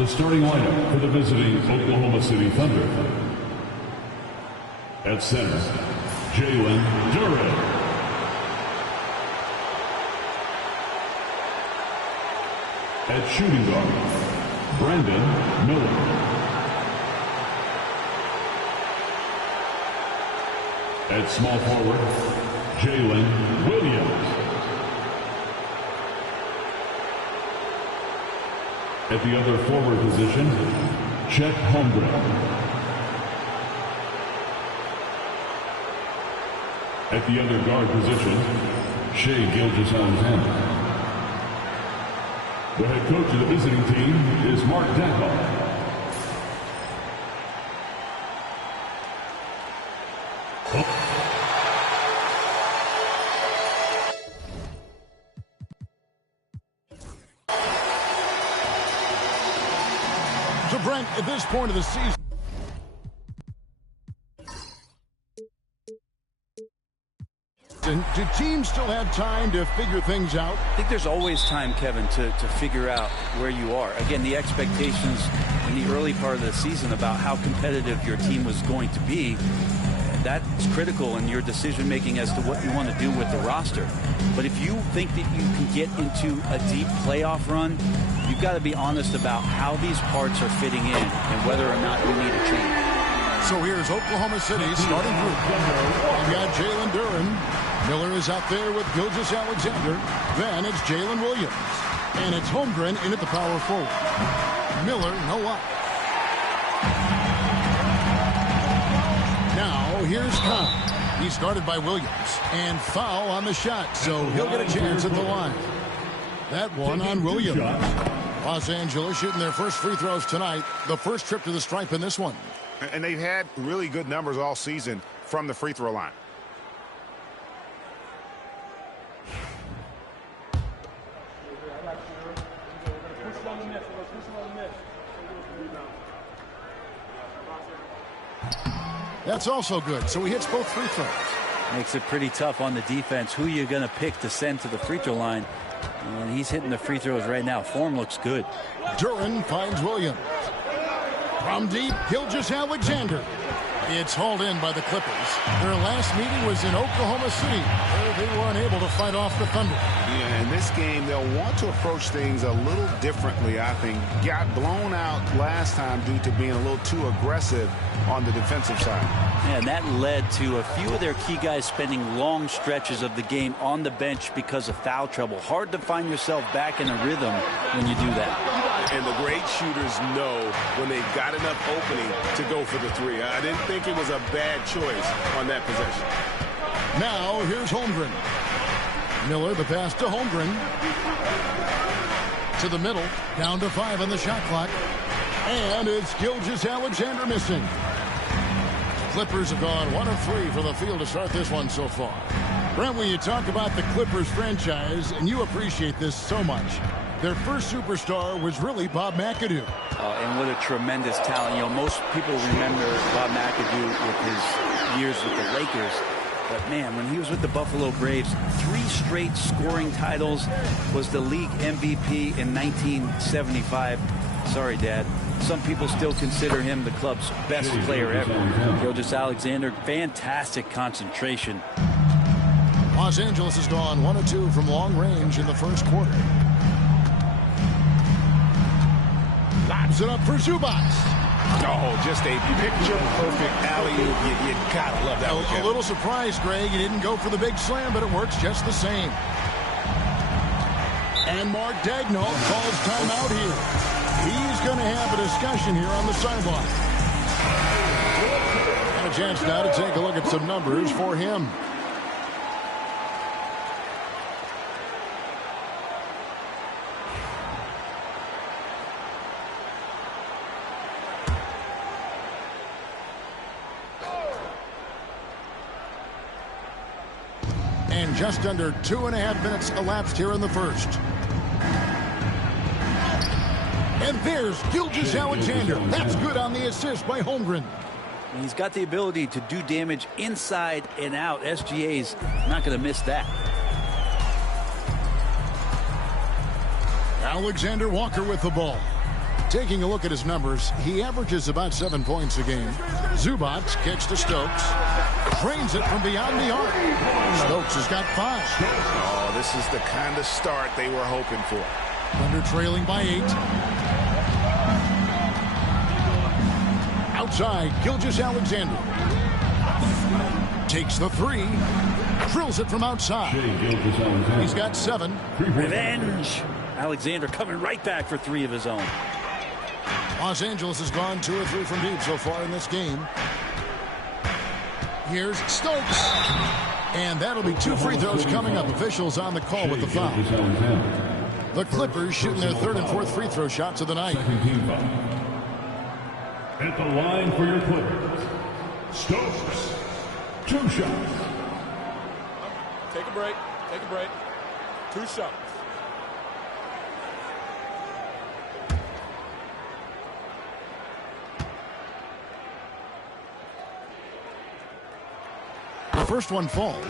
The starting lineup for the visiting Oklahoma City Thunder. At center, Jalen Duren. At shooting guard, Brandon Miller. At small forward, Jalen Williams. At the other forward position, Chet Holmgren. At the other guard position, Shai Gilgeous-Alexander. The head coach of the visiting team is Mark Dackhoff. So Brent, at this point of the season, do teams still have time to figure things out? I think there's always time, Kevin, to figure out where you are. Again, the expectations in the early part of the season about how competitive your team was going to be, that's critical in your decision-making as to what you want to do with the roster. But if you think that you can get into a deep playoff run, you've got to be honest about how these parts are fitting in and whether or not you need a change. So here's Oklahoma City's starting group. We've got Jalen Duren. Miller is out there with Gilgeous-Alexander. Then it's Jalen Williams. And it's Holmgren in at the power forward. Miller, no up. Now here's Conn. He's guarded by Williams. And foul on the shot, so he'll get a chance at the line. That one on Williams. Los Angeles shooting their first free throws tonight. The first trip to the stripe in this one. And they've had really good numbers all season from the free throw line. That's also good. So he hits both free throws. Makes it pretty tough on the defense. Who you're going to pick to send to the free throw line. And he's hitting the free throws right now. Form looks good. Duren finds Williams. From deep, Gilgeous-Alexander. It's hauled in by the Clippers. Their last meeting was in Oklahoma City, where they were unable to fight off the Thunder. Yeah, in this game, they'll want to approach things a little differently, I think. Got blown out last time due to being a little too aggressive on the defensive side. Yeah, and that led to a few of their key guys spending long stretches of the game on the bench because of foul trouble. Hard to find yourself back in a rhythm when you do that. And the great shooters know when they've got enough opening to go for the three. I didn't think it was a bad choice on that possession. Now here's Holmgren. Miller, the pass to Holmgren. To the middle, down to 5 on the shot clock. And it's Gilgeous-Alexander missing. Clippers have gone 1 of 3 from the field to start this one so far. Brent, when you talk about the Clippers franchise, and you appreciate this so much, their first superstar was really Bob McAdoo. And what a tremendous talent. You know, most people remember Bob McAdoo with his years with the Lakers. But, man, when he was with the Buffalo Braves, 3 straight scoring titles, was the league MVP in 1975. Sorry, Dad. Some people still consider him the club's best player ever. Gilgeous-Alexander, fantastic concentration. Los Angeles has gone 1 of 2 from long range in the first quarter. Lobs it up for Zubac. Oh, just a picture-perfect alley-oop. You gotta love that one. A little surprised, Greg. He didn't go for the big slam, but it works just the same. And Mark Daigneault calls timeout here. He's going to have a discussion here on the sideline. And a chance now to take a look at some numbers for him. And just under 2.5 minutes elapsed here in the first. And there's Gilgeous-Alexander. That's good on the assist by Holmgren. He's got the ability to do damage inside and out. SGA's not going to miss that. Alexander Walker with the ball. Taking a look at his numbers, he averages about 7 points a game. Zubac kicks to Stokes. Drains it from beyond the arc. Stokes has got 5. Oh, this is the kind of start they were hoping for. Thunder trailing by 8. Outside, Gilgeous-Alexander. Takes the 3. Drills it from outside. He's got 7. Revenge. Alexander coming right back for 3 of his own. Los Angeles has gone 2 or 3 from deep so far in this game. Here's Stokes. And that'll be 2 free throws coming up. Officials on the call with the foul. The Clippers shooting their 3rd and 4th free throw shots of the night. At the line for your Clippers, Stokes. 2 shots. Take a break. Take a break. 2 shots. The first one falls.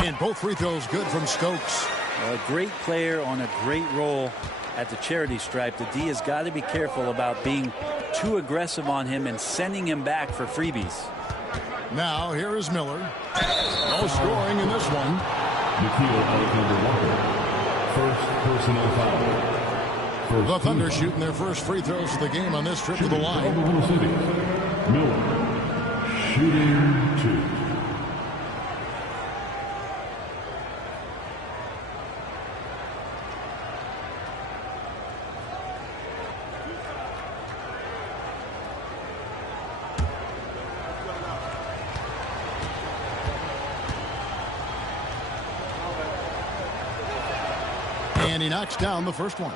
And both free throws good from Stokes. A great player on a great role at the charity stripe. The D has got to be careful about being too aggressive on him and sending him back for freebies. Now here is Miller. No scoring in this one. First personal foul. The Thunder shooting their first free throws of the game on this trip to the line. Miller shooting 2. And he knocks down the first one.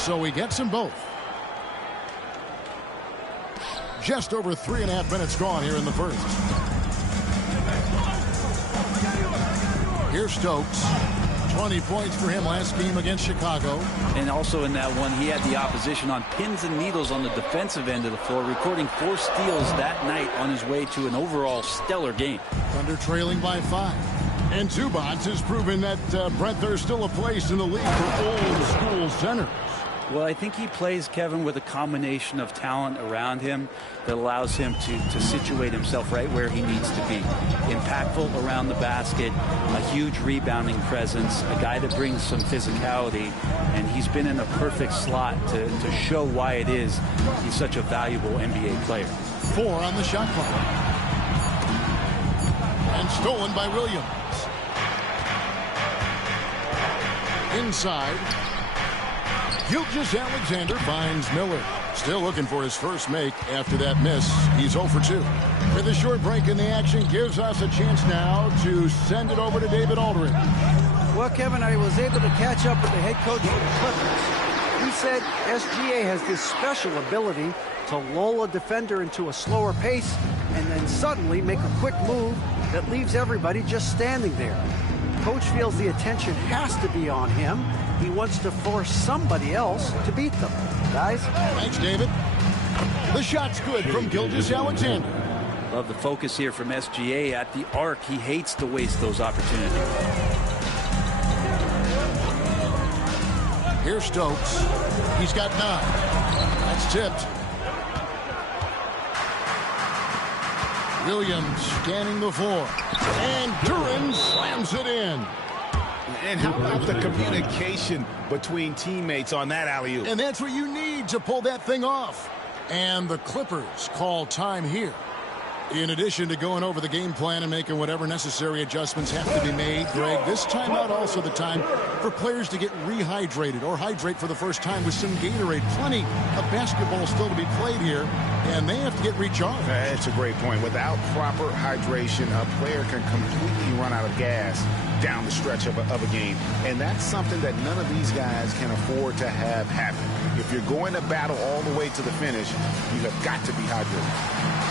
So he gets them both. Just over 3.5 minutes gone here in the first. Here's Stokes. 20 points for him last game against Chicago. And also in that one, he had the opposition on pins and needles on the defensive end of the floor, recording 4 steals that night on his way to an overall stellar game. Thunder trailing by 5. And Zubac has proven that Brent, there's still a place in the league for old school centers. Well, I think he plays, Kevin, with a combination of talent around him that allows him to situate himself right where he needs to be. Impactful around the basket, a huge rebounding presence, a guy that brings some physicality, and he's been in a perfect slot to show why it is he's such a valuable NBA player. 4 on the shot clock. And stolen by Williams. Inside. Gilgeous-Alexander finds Miller. Still looking for his first make after that miss. He's 0 for 2. For the short break in the action gives us a chance now to send it over to David Aldridge. Well, Kevin, I was able to catch up with the head coach of the Clippers. He said SGA has this special ability to lull a defender into a slower pace and then suddenly make a quick move that leaves everybody just standing there. Coach feels the attention has to be on him. He wants to force somebody else to beat them. Guys? Thanks, David. The shot's good from Gilgeous-Alexander. Love the focus here from SGA at the arc. He hates to waste those opportunities. Here's Stokes. He's got 9. That's tipped. Williams scanning the floor. And Duran slams it in. And how about the communication between teammates on that alley-oop? And that's what you need to pull that thing off. And the Clippers call time here. In addition to going over the game plan and making whatever necessary adjustments have to be made, Greg, this timeout also the time for players to get rehydrated or hydrate for the first time with some Gatorade. Plenty of basketball still to be played here, and they have to get recharged. That's a great point. Without proper hydration, a player can completely run out of gas down the stretch of a game. And that's something that none of these guys can afford to have happen. If you're going to battle all the way to the finish, you have got to be hydrated.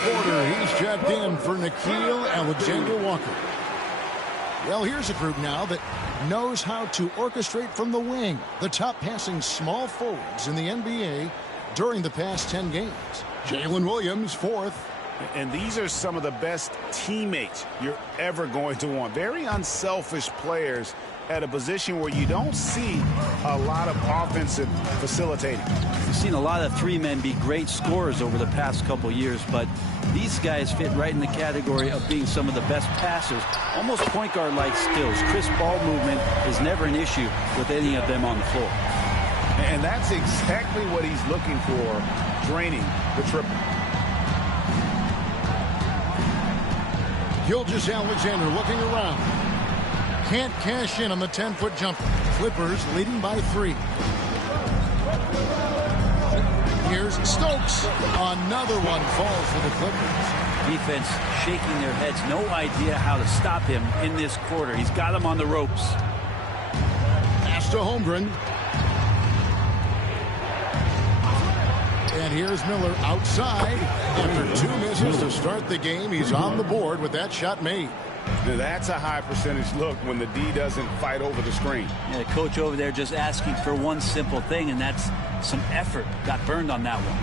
Porter, he's checked in for Nickeil Alexander-Walker. Well, here's a group now that knows how to orchestrate from the wing the top passing small forwards in the NBA during the past 10 games. Jalen Williams, fourth. And these are some of the best teammates you're ever going to want. Very unselfish players at a position where you don't see a lot of offensive facilitating. We've seen a lot of three men be great scorers over the past couple years, but these guys fit right in the category of being some of the best passers, almost point guard-like skills. Crisp ball movement is never an issue with any of them on the floor. And that's exactly what he's looking for, draining the triple. Gilgeous-Alexander looking around. Can't cash in on the 10-foot jumper. Clippers leading by 3. Here's Stokes. Another one falls for the Clippers. Defense shaking their heads. No idea how to stop him in this quarter. He's got him on the ropes. Pass to Holmgren. And here's Miller outside. After 2 misses to start the game, he's on the board with that shot made. Now that's a high percentage look when the D doesn't fight over the screen. Yeah, the coach over there just asking for one simple thing, and that's some effort. Got burned on that one.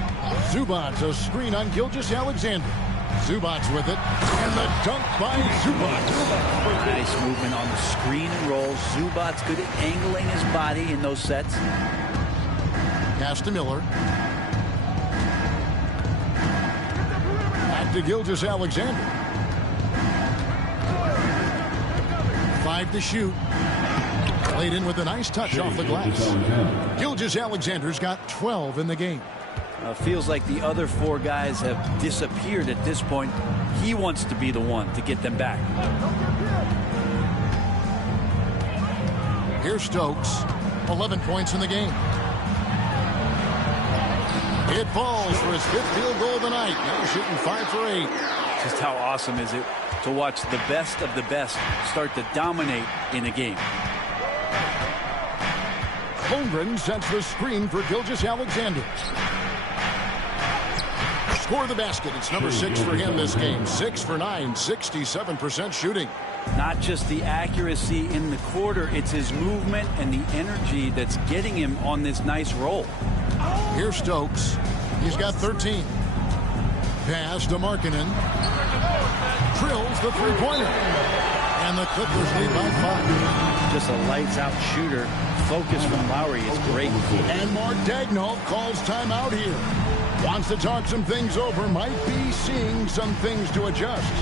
Zubac, a screen on Gilgeous-Alexander. Zubac with it, and the dunk by Zubac. Nice movement on the screen and roll. Zubac good at angling his body in those sets. Pass to Miller. Back to Gilgeous-Alexander. 5 to shoot. Played in with a nice touch off the glass. Gilgeous-Alexander's got 12 in the game. Feels like the other 4 guys have disappeared at this point. He wants to be the one to get them back. Here's Stokes. 11 points in the game. It falls for his 5th field goal of the night. Now shooting 5 for 8. Just how awesome is it to watch the best of the best start to dominate in a game. Holmgren sets the screen for Gilgeous-Alexander. Score the basket. It's number 6 for him this game. 6 for 9, 67% shooting. Not just the accuracy in the quarter, it's his movement and the energy that's getting him on this nice roll. Here's Stokes. He's got 13. Pass to Markkanen. Drills the three-pointer. And the Clippers lead by 5. Just a lights-out shooter. Focus from Lowry is great. And Mark Daigneault calls timeout here. Wants to talk some things over. Might be seeing some things to adjust.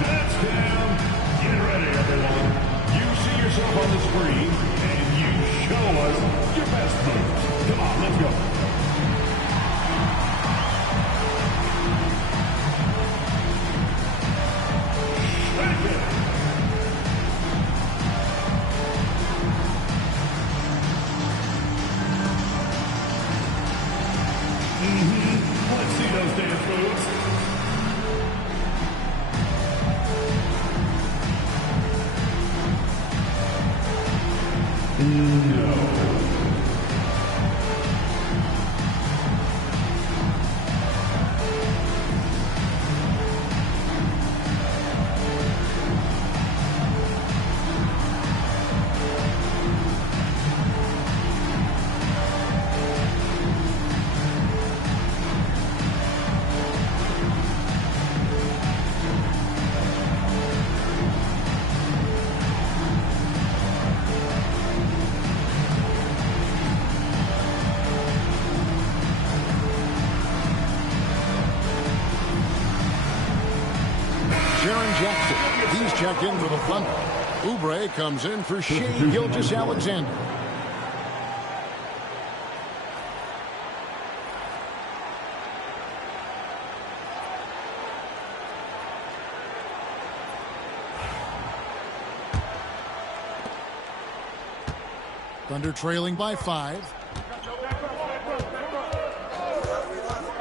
That's down. Get ready, everyone. You see yourself on the screen, and you show us your best moves. Come on, let's go. Jaren Jackson. He's checked in for the Thunder. Oubre comes in for Shai Gilgeous-Alexander. Thunder trailing by 5.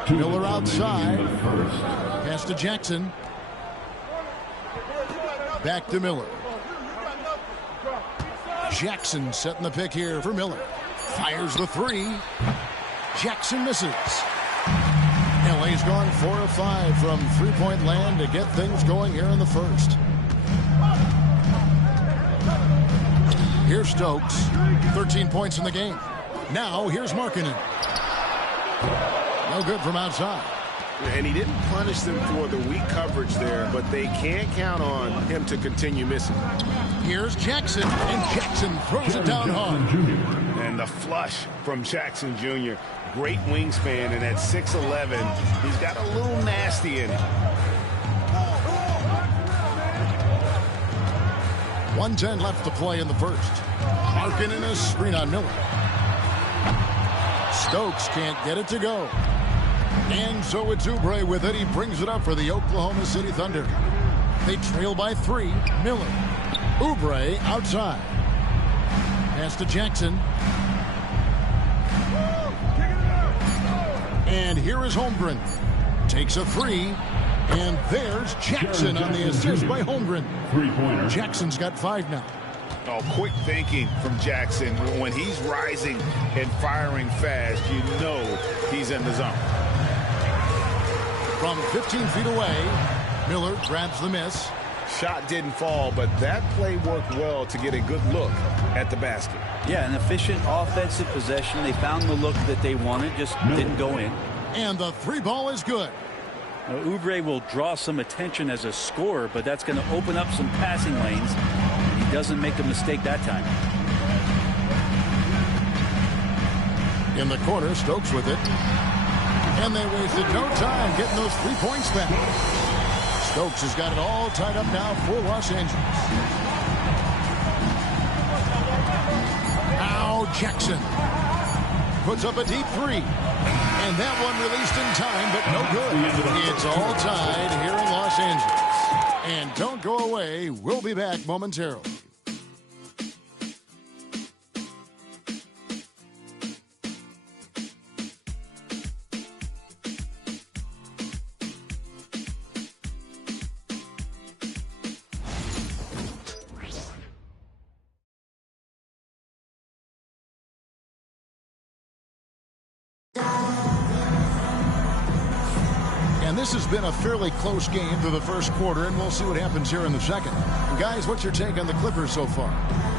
Miller outside. Pass to Jackson. Back to Miller. Jackson setting the pick here for Miller. Fires the 3. Jackson misses. LA's gone 4 of 5 from three-point land to get things going here in the first. Here's Stokes. 13 points in the game. Now here's Markkanen. No good from outside. And he didn't punish them for the weak coverage there, but they can't count on him to continue missing. Here's Jackson, and Jackson throws it down hard. And the flush from Jackson Jr. Great wingspan, and at 6'11", he's got a little nasty in it. 1:10 left to play in the first. Markkanen a screen on Miller. Stokes can't get it to go. And so it's Oubre with it. He brings it up for the Oklahoma City Thunder. They trail by 3. Miller. Oubre outside. Pass to Jackson. And here is Holmgren. Takes a 3. And there's Jackson on the assist by Holmgren. Three-pointer. Jackson's got 5 now. Oh, quick thinking from Jackson. When he's rising and firing fast, you know he's in the zone. From 15 feet away, Miller grabs the miss. Shot didn't fall, but that play worked well to get a good look at the basket. Yeah, an efficient offensive possession. They found the look that they wanted, just didn't go in. And the 3 ball is good. Now, Oubre will draw some attention as a scorer, but that's going to open up some passing lanes. He doesn't make a mistake that time. In the corner, Stokes with it. And they wasted no time getting those 3 points back. Stokes has got it all tied up now for Los Angeles. Now Jackson puts up a deep 3. And that one released in time, but no good. It's all tied here in Los Angeles. And don't go away. We'll be back momentarily. This has been a fairly close game through the first quarter, and we'll see what happens here in the second. And guys, what's your take on the Clippers so far?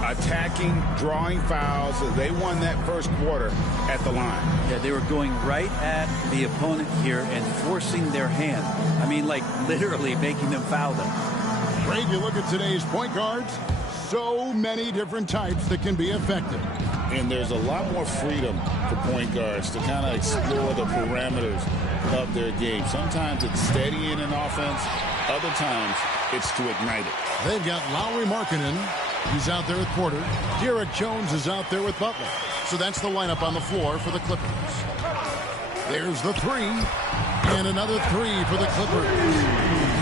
Attacking, drawing fouls. They won that first quarter at the line. Yeah, they were going right at the opponent here and forcing their hand. I mean, like literally making them foul them. Great, you look at today's point guards. So many different types that can be effective. And there's a lot more freedom for point guards to kind of explore the parameters of their game. Sometimes it's steadying an offense. Other times it's to ignite it. They've got Lauri Markkanen. He's out there at quarter. Derek Jones is out there with Butler. So that's the lineup on the floor for the Clippers. There's the 3. And another 3 for the Clippers.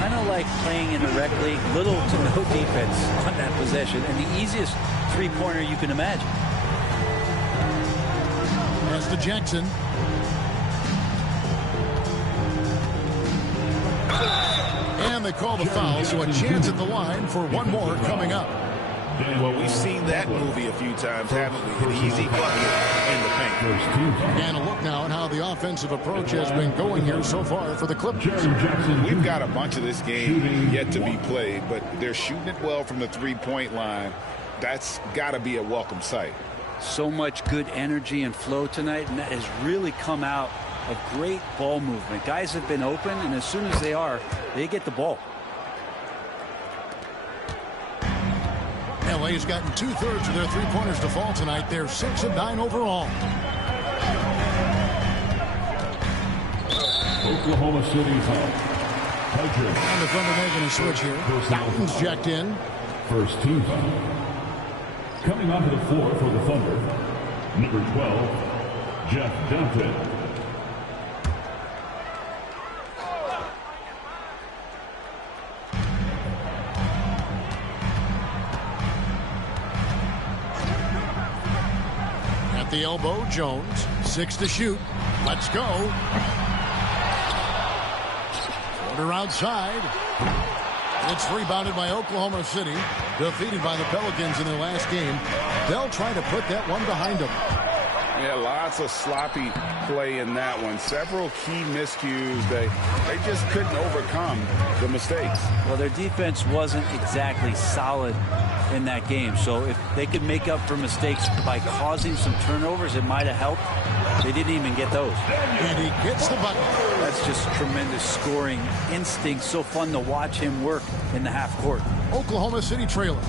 Kind of like playing in a rec league. Little to no defense on that possession. And the easiest three-pointer you can imagine. Pass to Jackson. And they call the foul, so a chance at the line for one more coming up. Well, we've seen that movie a few times, haven't we? An easy bucket in the paint. And a look now at how the offensive approach has been going here so far for the Clippers. We've got a bunch of this game yet to be played, but they're shooting it well from the three-point line. That's got to be a welcome sight. So much good energy and flow tonight, and that has really come out of great ball movement. Guys have been open, and as soon as they get the ball. LA's gotten 2/3 of their three-pointers to fall tonight. They're 6 of 9 overall. Oklahoma City foul. Coaches. And the Thunder making a switch here. Fountain's checked in. First team foul. Coming onto the floor for the Thunder, number 12, Jeff Duncan. At the elbow, Jones. 6 to shoot. Let's go. Quarter outside. It's rebounded by Oklahoma City. Defeated by the Pelicans in their last game. They'll try to put that one behind them. Yeah, lots of sloppy play in that one. Several key miscues. They just couldn't overcome the mistakes. Well, their defense wasn't exactly solid in that game. So if they could make up for mistakes by causing some turnovers, it might have helped. They didn't even get those. And he gets the bucket. That's just tremendous scoring instinct. So fun to watch him work in the half court. Oklahoma City trailing.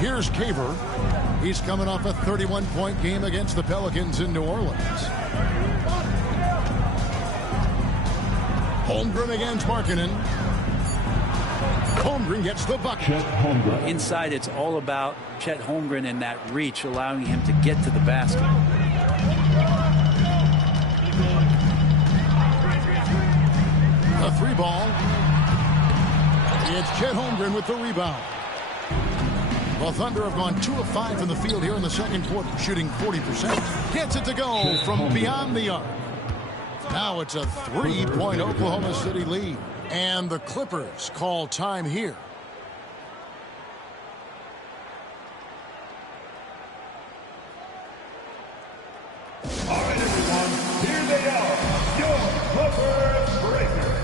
Here's Caver. He's coming off a 31-point game against the Pelicans in New Orleans. Holmgren against Markkanen. Holmgren gets the bucket. Inside, it's all about Chet Holmgren and that reach, allowing him to get to the basket. A 3-ball. It's Chet Holmgren with the rebound. The Thunder have gone 2 of 5 from the field here in the second quarter, shooting 40%. Gets it to go from beyond the arc. Now it's a 3-point Oklahoma City lead. And the Clippers call time here. All right, everyone, here they are, your Clippers Breakers.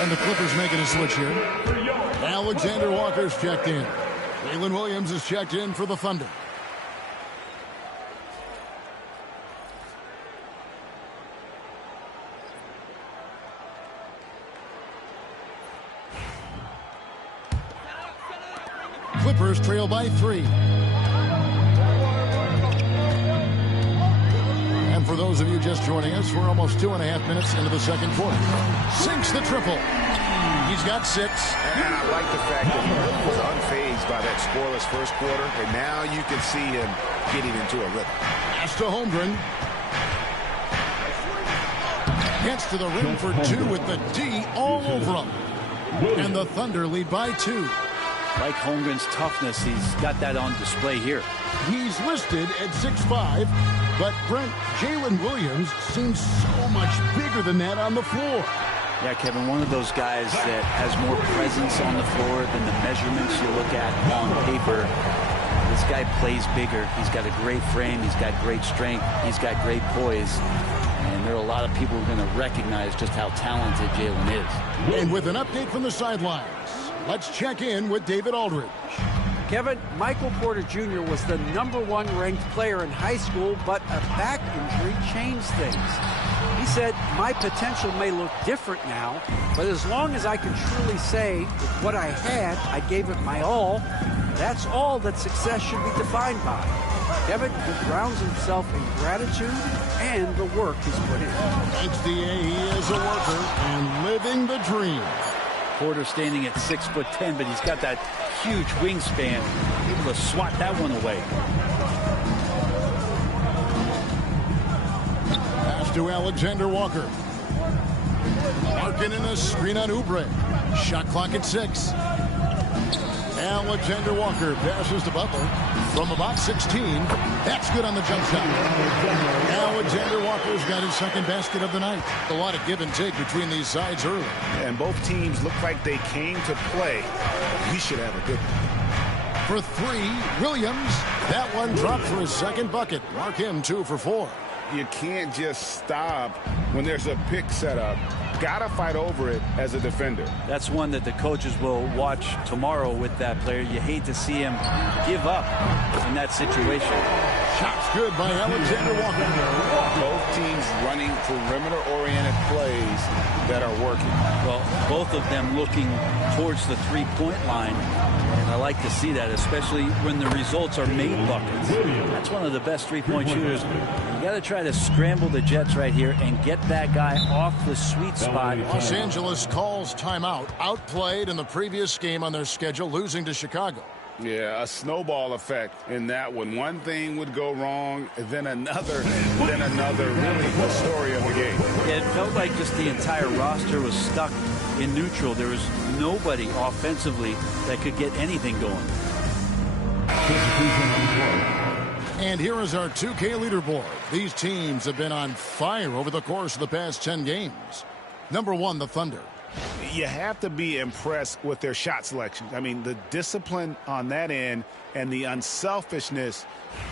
And the Clippers making a switch here. Alexander Walker's checked in. Jalen Williams is checked in for the Thunder. Clippers trail by 3. And for those of you just joining us, we're almost 2.5 minutes into the second quarter. Sinks the triple. He's got 6. And I like the fact that he really was unfazed by that scoreless first quarter. And now you can see him getting into a rhythm. Pass to Holmgren. Gets to the rim for 2 with the D all over him. And the Thunder lead by 2. Like Holmgren's toughness, he's got that on display here. He's listed at 6'5", but Brent, Jalen Williams seems so much bigger than that on the floor. Yeah, Kevin, one of those guys that has more presence on the floor than the measurements you look at on paper. This guy plays bigger. He's got a great frame. He's got great strength. He's got great poise. And there are a lot of people who are going to recognize just how talented Jalen is. And with an update from the sidelines, let's check in with David Aldridge. Kevin, Michael Porter Jr. was the #1 ranked player in high school, but a back injury changed things. He said, my potential may look different now, but as long as I can truly say with what I had, I gave it my all, that's all that success should be defined by. Kevin, he grounds himself in gratitude and the work he's put in. Thanks, D.A. He is a worker and living the dream. Porter standing at 6'10", but he's got that huge wingspan, able to swat that one away. Pass to Alexander Walker. Marking in a screen on Oubre. Shot clock at 6. Alexander Walker passes to Butler from about 16. That's good on the jump shot. Alexander Walker's got his second basket of the night. A lot of give and take between these sides early. And both teams look like they came to play. We should have a good one. For 3, Williams. That one dropped for his second bucket. Mark him 2 for 4. You can't just stop when there's a pick set up. Gotta fight over it as a defender. That's one that the coaches will watch tomorrow with that player. You hate to see him give up in that situation. Shots good by Alexander Walker. Both teams running perimeter-oriented plays that are working. Well, both of them looking towards the three-point line. And I like to see that, especially when the results are made buckets. That's one of the best three-point shooters. You got to try to scramble the Jets right here and get that guy off the sweet spot. Los Angeles calls timeout. Outplayed in the previous game on their schedule, losing to Chicago. Yeah, a snowball effect in that one. One thing would go wrong, then another, then another. Really the story of the game. It felt like just the entire roster was stuck in neutral. There was nobody offensively that could get anything going. And here is our 2K leaderboard. These teams have been on fire over the course of the past 10 games. Number 1, the Thunder. You have to be impressed with their shot selection. I mean, the discipline on that end and the unselfishness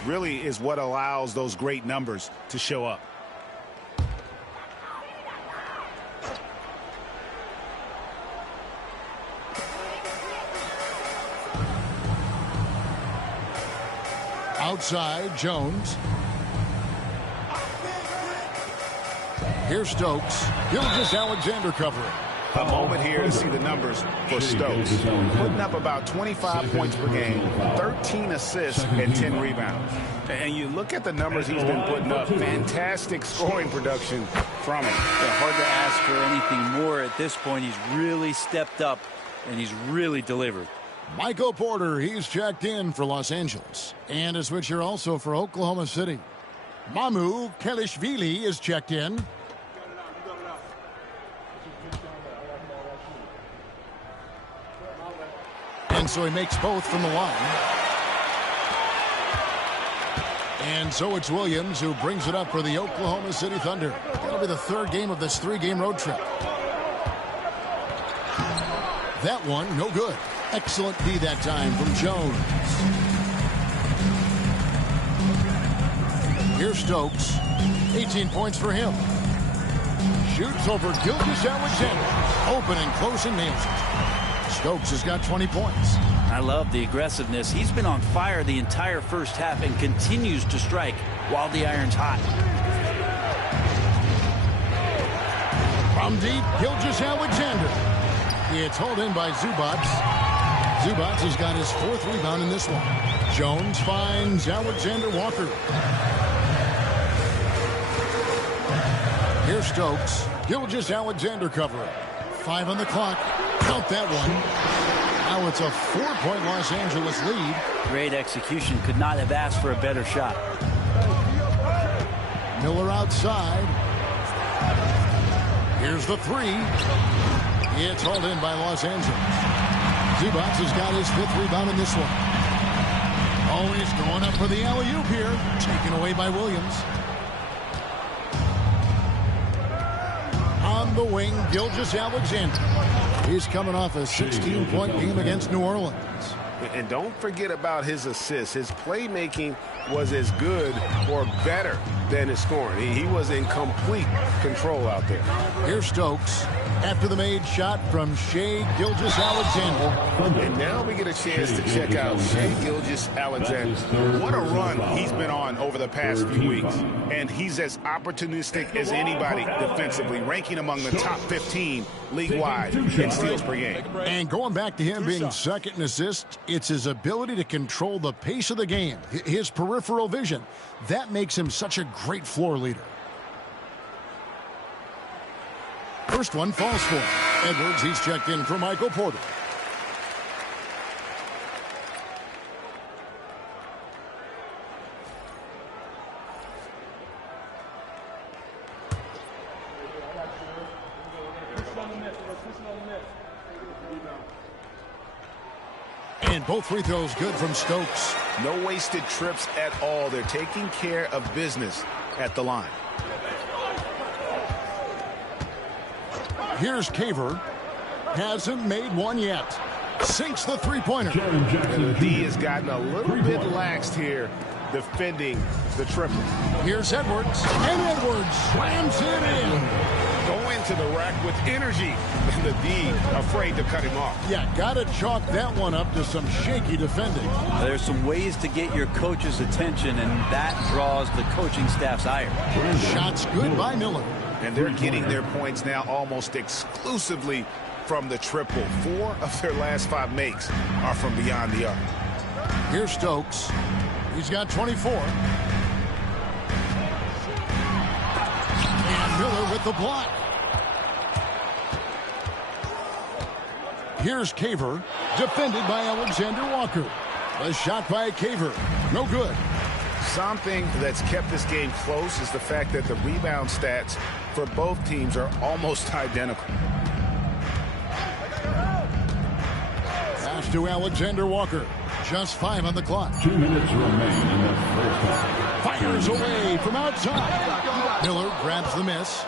really is what allows those great numbers to show up. Outside, Jones. Here's Stokes. Gilgeous-Alexander covering. A moment here to see the numbers for Stokes. Putting up about 25 points per game, 13 assists, and 10 rebounds. And you look at the numbers he's been putting up. Fantastic scoring production from him. Yeah, hard to ask for anything more at this point. He's really stepped up, and he's really delivered. Michael Porter, he's checked in for Los Angeles. And a switcher also for Oklahoma City. Mamu Kelishvili is checked in. And so he makes both from the line. And so it's Williams who brings it up for the Oklahoma City Thunder. That'll be the third game of this 3-game road trip. That one, no good. Excellent D that time from Jones. Here's Stokes. 18 points for him. Shoots over Gilgeous-Alexander. Open and close and nails it. Stokes has got 20 points. I love the aggressiveness. He's been on fire the entire first half and continues to strike while the iron's hot. From deep, Gilgeous-Alexander. It's hauled in by Zubac. Zubac has got his 4th rebound in this one. Jones finds Alexander Walker. Here's Stokes. Gilgeous-Alexander covering. 5 on the clock. Count that one. Now it's a 4-point Los Angeles lead. Great execution. Could not have asked for a better shot. Miller outside. Here's the 3. It's hauled in by Los Angeles. Zubac has got his 5th rebound in this one. Oh, he's going up for the alley-oop here. Taken away by Williams. On the wing, Gilgeous-Alexander. He's coming off a 16-point game against New Orleans. And don't forget about his assists. His playmaking was as good or better than his scoring. He was in complete control out there. Here's Stokes after the made shot from Shai Gilgeous-Alexander. And now we get a chance to check out Shai Gilgeous-Alexander. What a run he's been on over the past few weeks. And he's as opportunistic as anybody defensively, ranking among the top 15 league-wide in steals per game. And going back to him being second in assists, it's his ability to control the pace of the game, his peripheral vision. That makes him such a great floor leader. First one falls for him. Edwards, he's checked in for Michael Porter. And both free throws good from Stokes. No wasted trips at all. They're taking care of business at the line. Here's Caver. Hasn't made one yet. Sinks the three-pointer. And the D has gotten a little bit laxed here defending the triple. Here's Edwards. And Edwards slams it in. Going to the rack with energy. And the D afraid to cut him off. Yeah, got to chalk that one up to some shaky defending. There's some ways to get your coach's attention, and that draws the coaching staff's ire. Shots good by Miller. And they're getting their points now almost exclusively from the triple. 4 of their last 5 makes are from beyond the arc. Here's Stokes. He's got 24. And Miller with the block. Here's Caver, defended by Alexander Walker. A shot by Caver. No good. Something that's kept this game close is the fact that the rebound stats for both teams are almost identical. Pass to Alexander Walker. Just 5 on the clock. 2 minutes remain in the first half. Fires away from outside. Miller grabs the miss.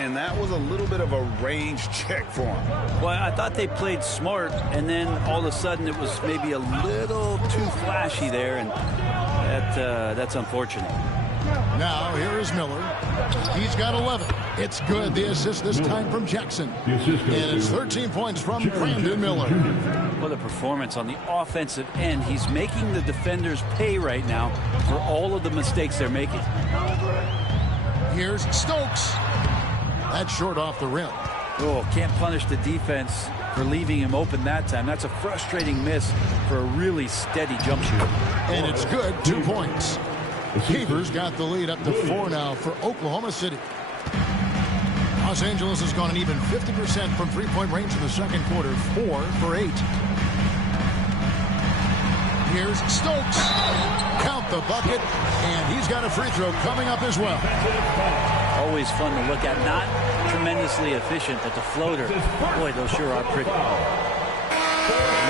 And that was a little bit of a range check for him. Well, I thought they played smart, and then all of a sudden it was maybe a little too flashy there, and that's unfortunate. Now here is Miller. He's got 11. It's good. The assist this time from Jackson. And it's 13 points from Brandon Miller. What a performance on the offensive end. He's making the defenders pay right now for all of the mistakes they're making. Here's Stokes. That's short off the rim. Oh, can't punish the defense for leaving him open that time. That's a frustrating miss for a really steady jump shooter. And it's good. 2 points. Caver's got the lead up to 4 now for Oklahoma City. Los Angeles has gone an even 50% from three-point range in the second quarter. 4 for 8. Here's Stokes. Count the bucket. And he's got a free throw coming up as well. Always fun to look at. Not tremendously efficient, but the floater, boy, those sure are pretty.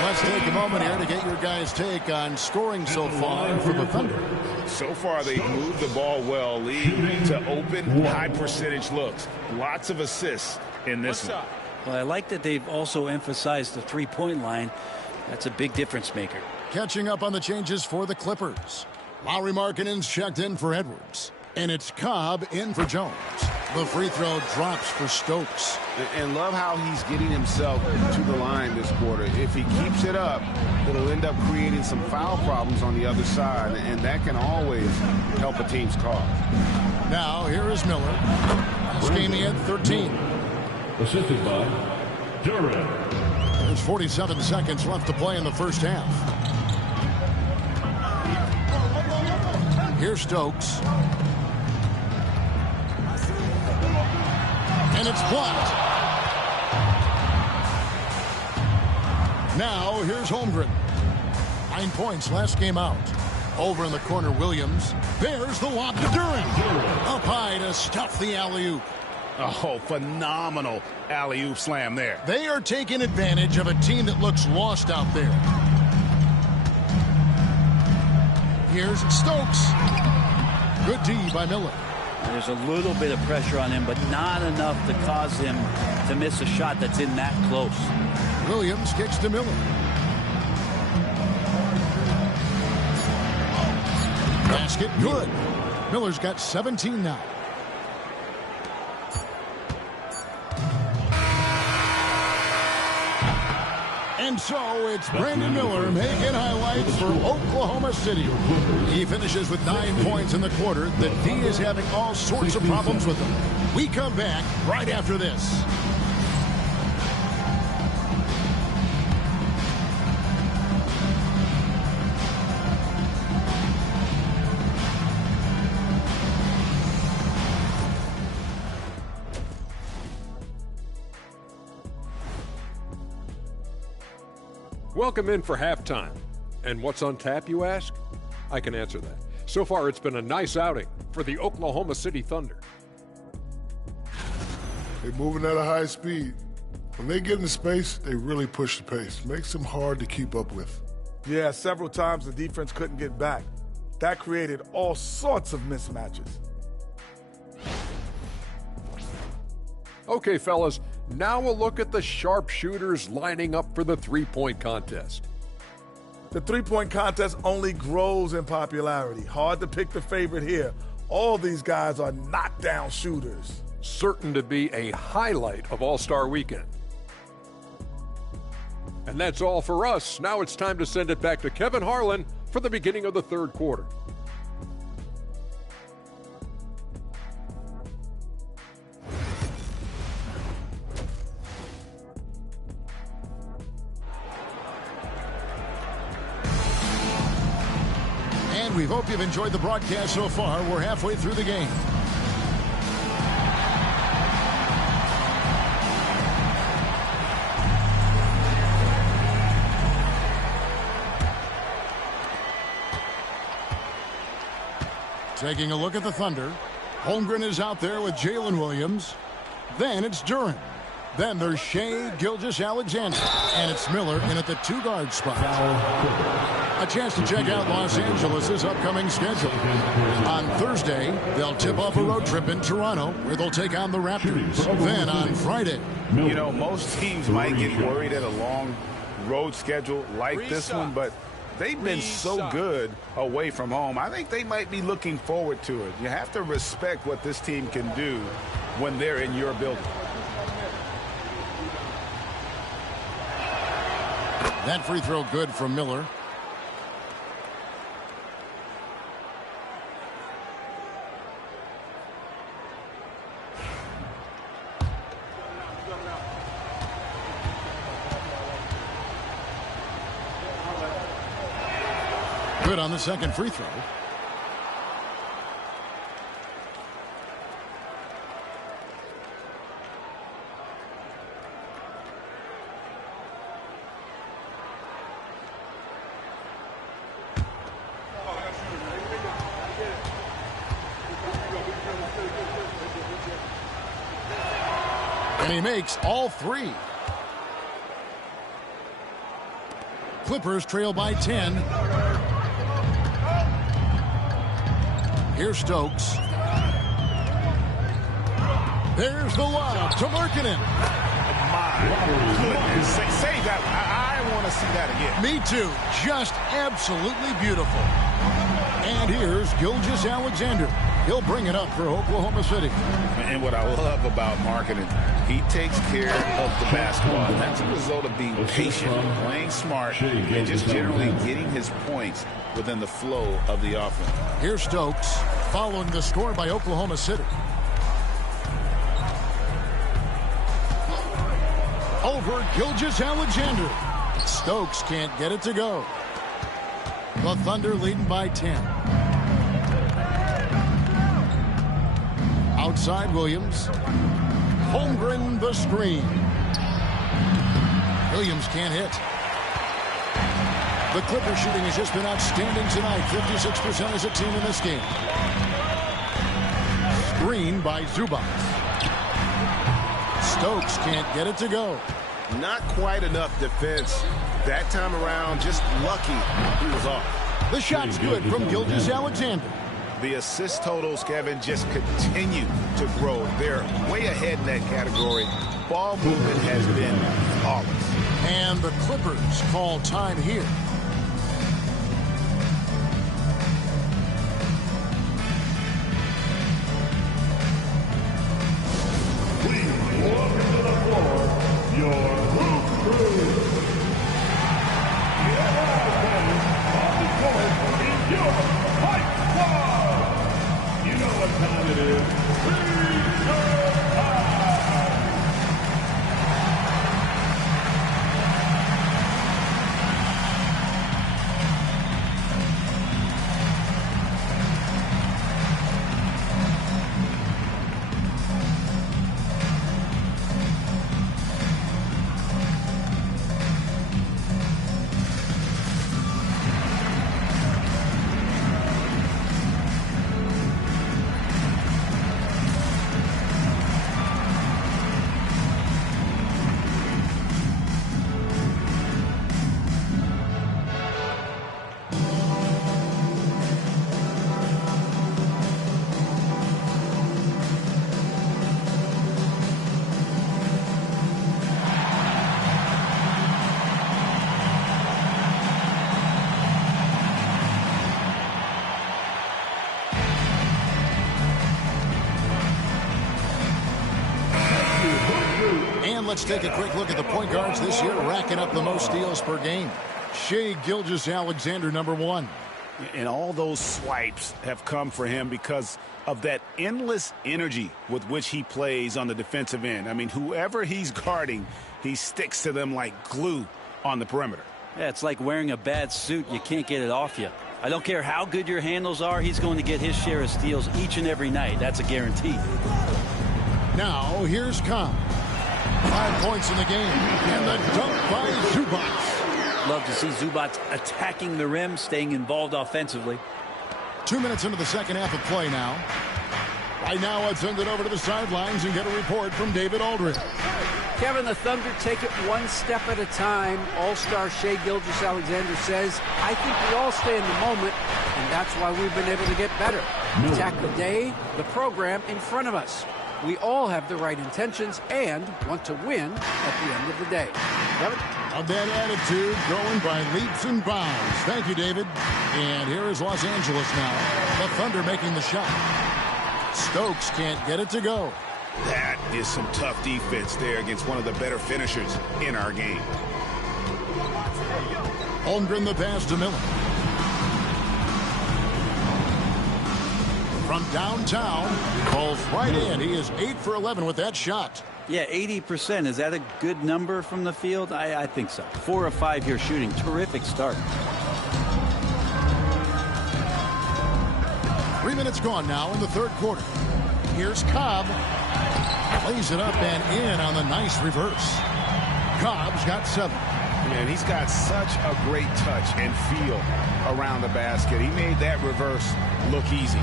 Let's take a moment here to get your guys' take on scoring so far from the Thunder. So far, they moved the ball well, leading to open, high-percentage looks. Lots of assists in this one. Well, I like that they've also emphasized the three-point line. That's a big difference maker. Catching up on the changes for the Clippers. Lauri Markkanen's checked in for Edwards. And it's Cobb in for Jones. The free throw drops for Stokes. And love how he's getting himself to the line this quarter. If he keeps it up, it'll end up creating some foul problems on the other side, and that can always help a team's cause. Now, here is Miller. This game he had 13. Assisted by Durant. There's 47 seconds left to play in the first half. Here's Stokes. And it's blocked. Now, here's Holmgren. 9 points last game out. Over in the corner, Williams. There's the lob to Durant. Up high to stuff the alley-oop. Oh, phenomenal alley-oop slam there. They are taking advantage of a team that looks lost out there. Here's Stokes. Good D by Miller. There's a little bit of pressure on him, but not enough to cause him to miss a shot that's in that close. Williams kicks to Miller. Basket good. Miller's got 17 now. And so it's Brandon Miller making highlights for Oklahoma City. He finishes with 9 points in the quarter. The D is having all sorts of problems with him. We come back right after this. Welcome in for halftime. And what's on tap, you ask? I can answer that. So far, it's been a nice outing for the Oklahoma City Thunder. They're moving at a high speed. When they get into space, they really push the pace. Makes them hard to keep up with. Yeah, several times the defense couldn't get back. That created all sorts of mismatches. Okay, fellas, now we'll look at the sharpshooters lining up for the three-point contest. The three-point contest only grows in popularity. Hard to pick the favorite here. All these guys are knockdown shooters. Certain to be a highlight of All-Star Weekend. And that's all for us. Now it's time to send it back to Kevin Harlan for the beginning of the third quarter. And we hope you've enjoyed the broadcast so far. We're halfway through the game. Taking a look at the Thunder. Holmgren is out there with Jalen Williams. Then it's Duren. Then there's Shai Gilgeous-Alexander. And it's Miller in at the two-guard spot. A chance to check out Los Angeles' upcoming schedule. On Thursday, they'll tip off a road trip in Toronto, where they'll take on the Raptors. Then on Friday. You know, most teams might get worried at a long road schedule like this one, but they've been so good away from home. I think they might be looking forward to it. You have to respect what this team can do when they're in your building. That free throw good from Miller. Good on the second free throw. And he makes all three. Clippers trail by 10. Here's Stokes. There's the lob to Markkanen. My goodness. Say that. I want to see that again. Me too. Just absolutely beautiful. And here's Gilgeous-Alexander. He'll bring it up for Oklahoma City. And what I love about Markkanen, he takes care of the basketball. And that's a result of being patient, playing smart, and just generally getting his points within the flow of the offense. Here's Stokes following the score by Oklahoma City. Over Gilgeous-Alexander. Stokes can't get it to go. The Thunder leading by 10. Outside Williams. Holmgren the screen. Williams can't hit. The Clippers shooting has just been outstanding tonight. 56% as a team in this game. Screen by Zubac. Stokes can't get it to go. Not quite enough defense. That time around, just lucky he was off. The shot's good from Gilgeous-Alexander. The assist totals, Kevin, just continue to grow. They're way ahead in that category. Ball movement has been flawless. And the Clippers call time here. Please welcome to the floor your Hoop Crew. On the court is your Hype Squad. You know what time it is. Free-throw time. let's take a quick look at the point guards this year, racking up the most steals per game. Shai Gilgeous-Alexander, number 1. And all those swipes have come for him because of that endless energy with which he plays on the defensive end. I mean, whoever he's guarding, he sticks to them like glue on the perimeter. Yeah, it's like wearing a bad suit. You can't get it off you. I don't care how good your handles are. He's going to get his share of steals each and every night. That's a guarantee. Now, here's Cobb. 5 points in the game. And the dunk by Zubac. Love to see Zubac attacking the rim, staying involved offensively. 2 minutes into the second half of play now. Right now, I'd send it over to the sidelines and get a report from David Aldridge. Kevin, the Thunder take it one step at a time. All-star Shai Gilgeous-Alexander says, I think we all stay in the moment, and that's why we've been able to get better. Attack the day, the program in front of us. We all have the right intentions and want to win at the end of the day. Kevin? Of that attitude, going by leaps and bounds. Thank you, David. And here is Los Angeles now. The Thunder making the shot. Stokes can't get it to go. That is some tough defense there against one of the better finishers in our game. Holmgren the pass to Miller. From downtown, calls right in. He is 8 for 11 with that shot. Yeah, 80%. Is that a good number from the field? I think so. 4 of 5 here shooting. Terrific start. 3 minutes gone now in the third quarter. Here's Cobb. Plays it up and in on the nice reverse. Cobb's got 7. Man, he's got such a great touch and feel around the basket. He made that reverse look easy.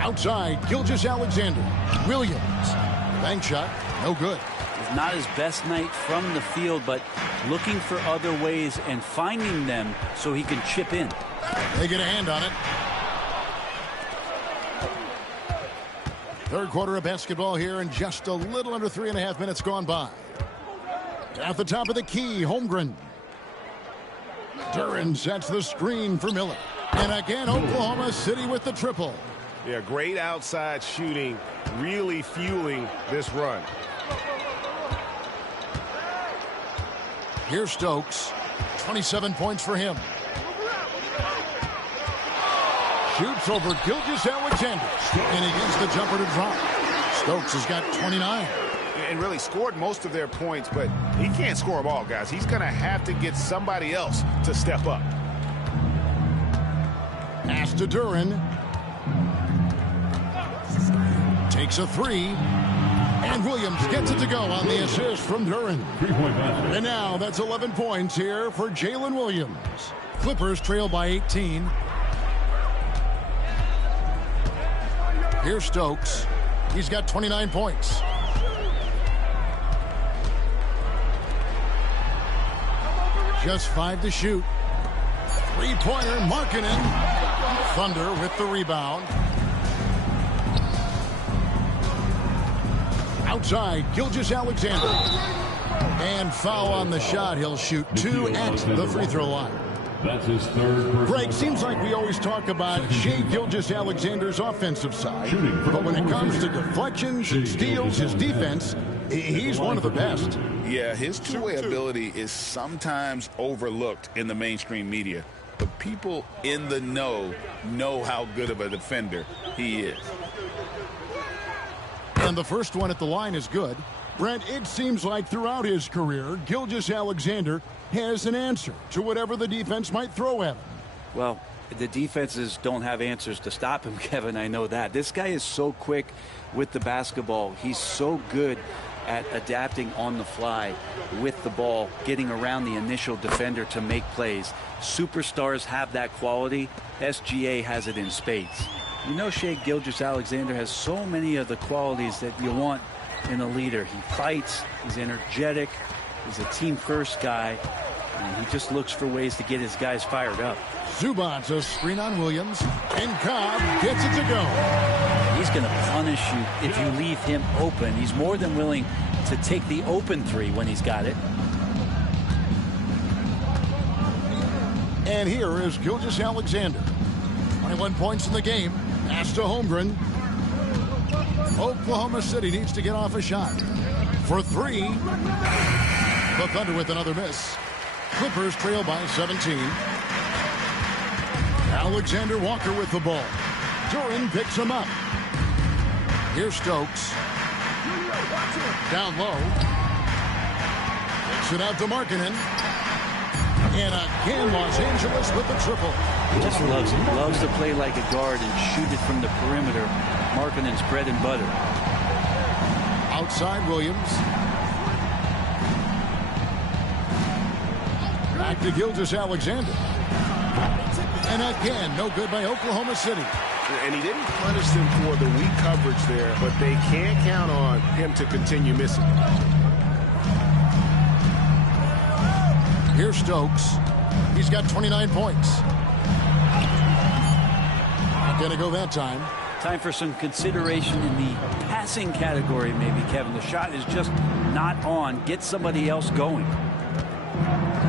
Outside, Gilgeous-Alexander. Williams. Bank shot, no good. It's not his best night from the field, but looking for other ways and finding them so he can chip in. They get a hand on it. Third quarter of basketball here, and just a little under 3.5 minutes gone by. At the top of the key, Holmgren. Duran sets the screen for Miller. And again, Oklahoma City with the triple. Yeah, great outside shooting, really fueling this run. Here's Stokes. 27 points for him. Shoots over Gilgeous-Alexander. And he gets the jumper to drop. Stokes has got 29. And really scored most of their points, but he can't score them all, guys. He's going to have to get somebody else to step up. Pass to Duran. Takes a 3. And Williams gets it to go on the assist from Duran. And now that's 11 points here for Jalen Williams. Clippers trail by 18. Here's Stokes. He's got 29 points. Just 5 to shoot. Three-pointer, Markkanen. Thunder with the rebound. Outside, Gilgeous-Alexander. And foul on the shot. He'll shoot 2 at the free throw line. That's his third. Greg, seems like we always talk about Shai Gilgeous-Alexander's offensive side. But when it comes to deflections, steals, his defense, he's one of the best. Yeah, his two-way ability is sometimes overlooked in the mainstream media. But people in the know how good of a defender he is. And the first one at the line is good. Brent, it seems like throughout his career, Gilgeous-Alexander has an answer to whatever the defense might throw at him. Well, the defenses don't have answers to stop him, Kevin. I know that. This guy is so quick with the basketball. He's so good at adapting on the fly with the ball, getting around the initial defender to make plays. Superstars have that quality. SGA has it in spades. You know, Shai Gilgeous-Alexander has so many of the qualities that you want in a leader. He fights, he's energetic, he's a team-first guy, and he just looks for ways to get his guys fired up. Zubac, a screen on Williams, and Cobb gets it to go. He's going to punish you if you leave him open. He's more than willing to take the open 3 when he's got it. And here is Gilgeous-Alexander. 21 points in the game. Pass to Holmgren. Oklahoma City needs to get off a shot. For three. The Thunder with another miss. Clippers trail by 17. Alexander Walker with the ball. Duran picks him up. Here's Stokes. Down low. Takes it out to Markkanen. And again, Los Angeles with the triple. Just loves it. Loves to play like a guard and shoot it from the perimeter. Markkanen's bread and butter. Outside Williams. Back to Gilgeous-Alexander. And again, no good by Oklahoma City. And he didn't punish them for the weak coverage there, but they can't count on him to continue missing. Here's Stokes. He's got 29 points. Not going to go that time. Time for some consideration in the passing category, maybe, Kevin. The shot is just not on. Get somebody else going.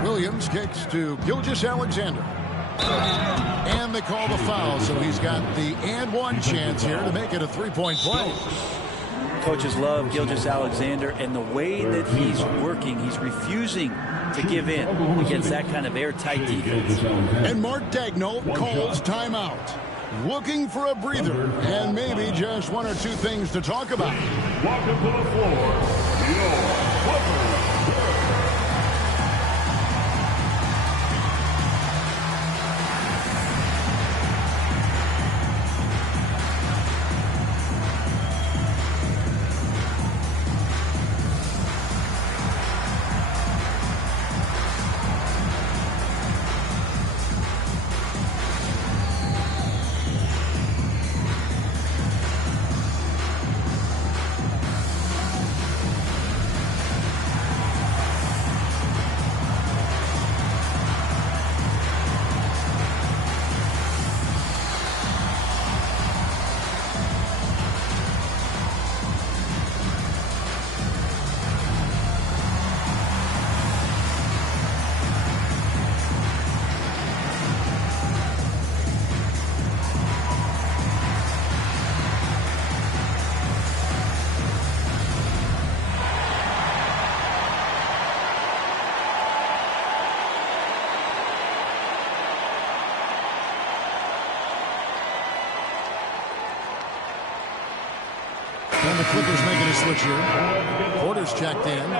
Williams kicks to Gilgeous-Alexander. And they call the foul, so he's got the and one chance here to make it a three-point play. Coaches love Gilgeous-Alexander, and the way that he's working, he's refusing to give in against that kind of airtight defense. And Mark Daigneault calls timeout. Looking for a breather and maybe just one or two things to talk about. Welcome to the floor, your Clippers. And the Clippers making a switch here. Porter's checked in.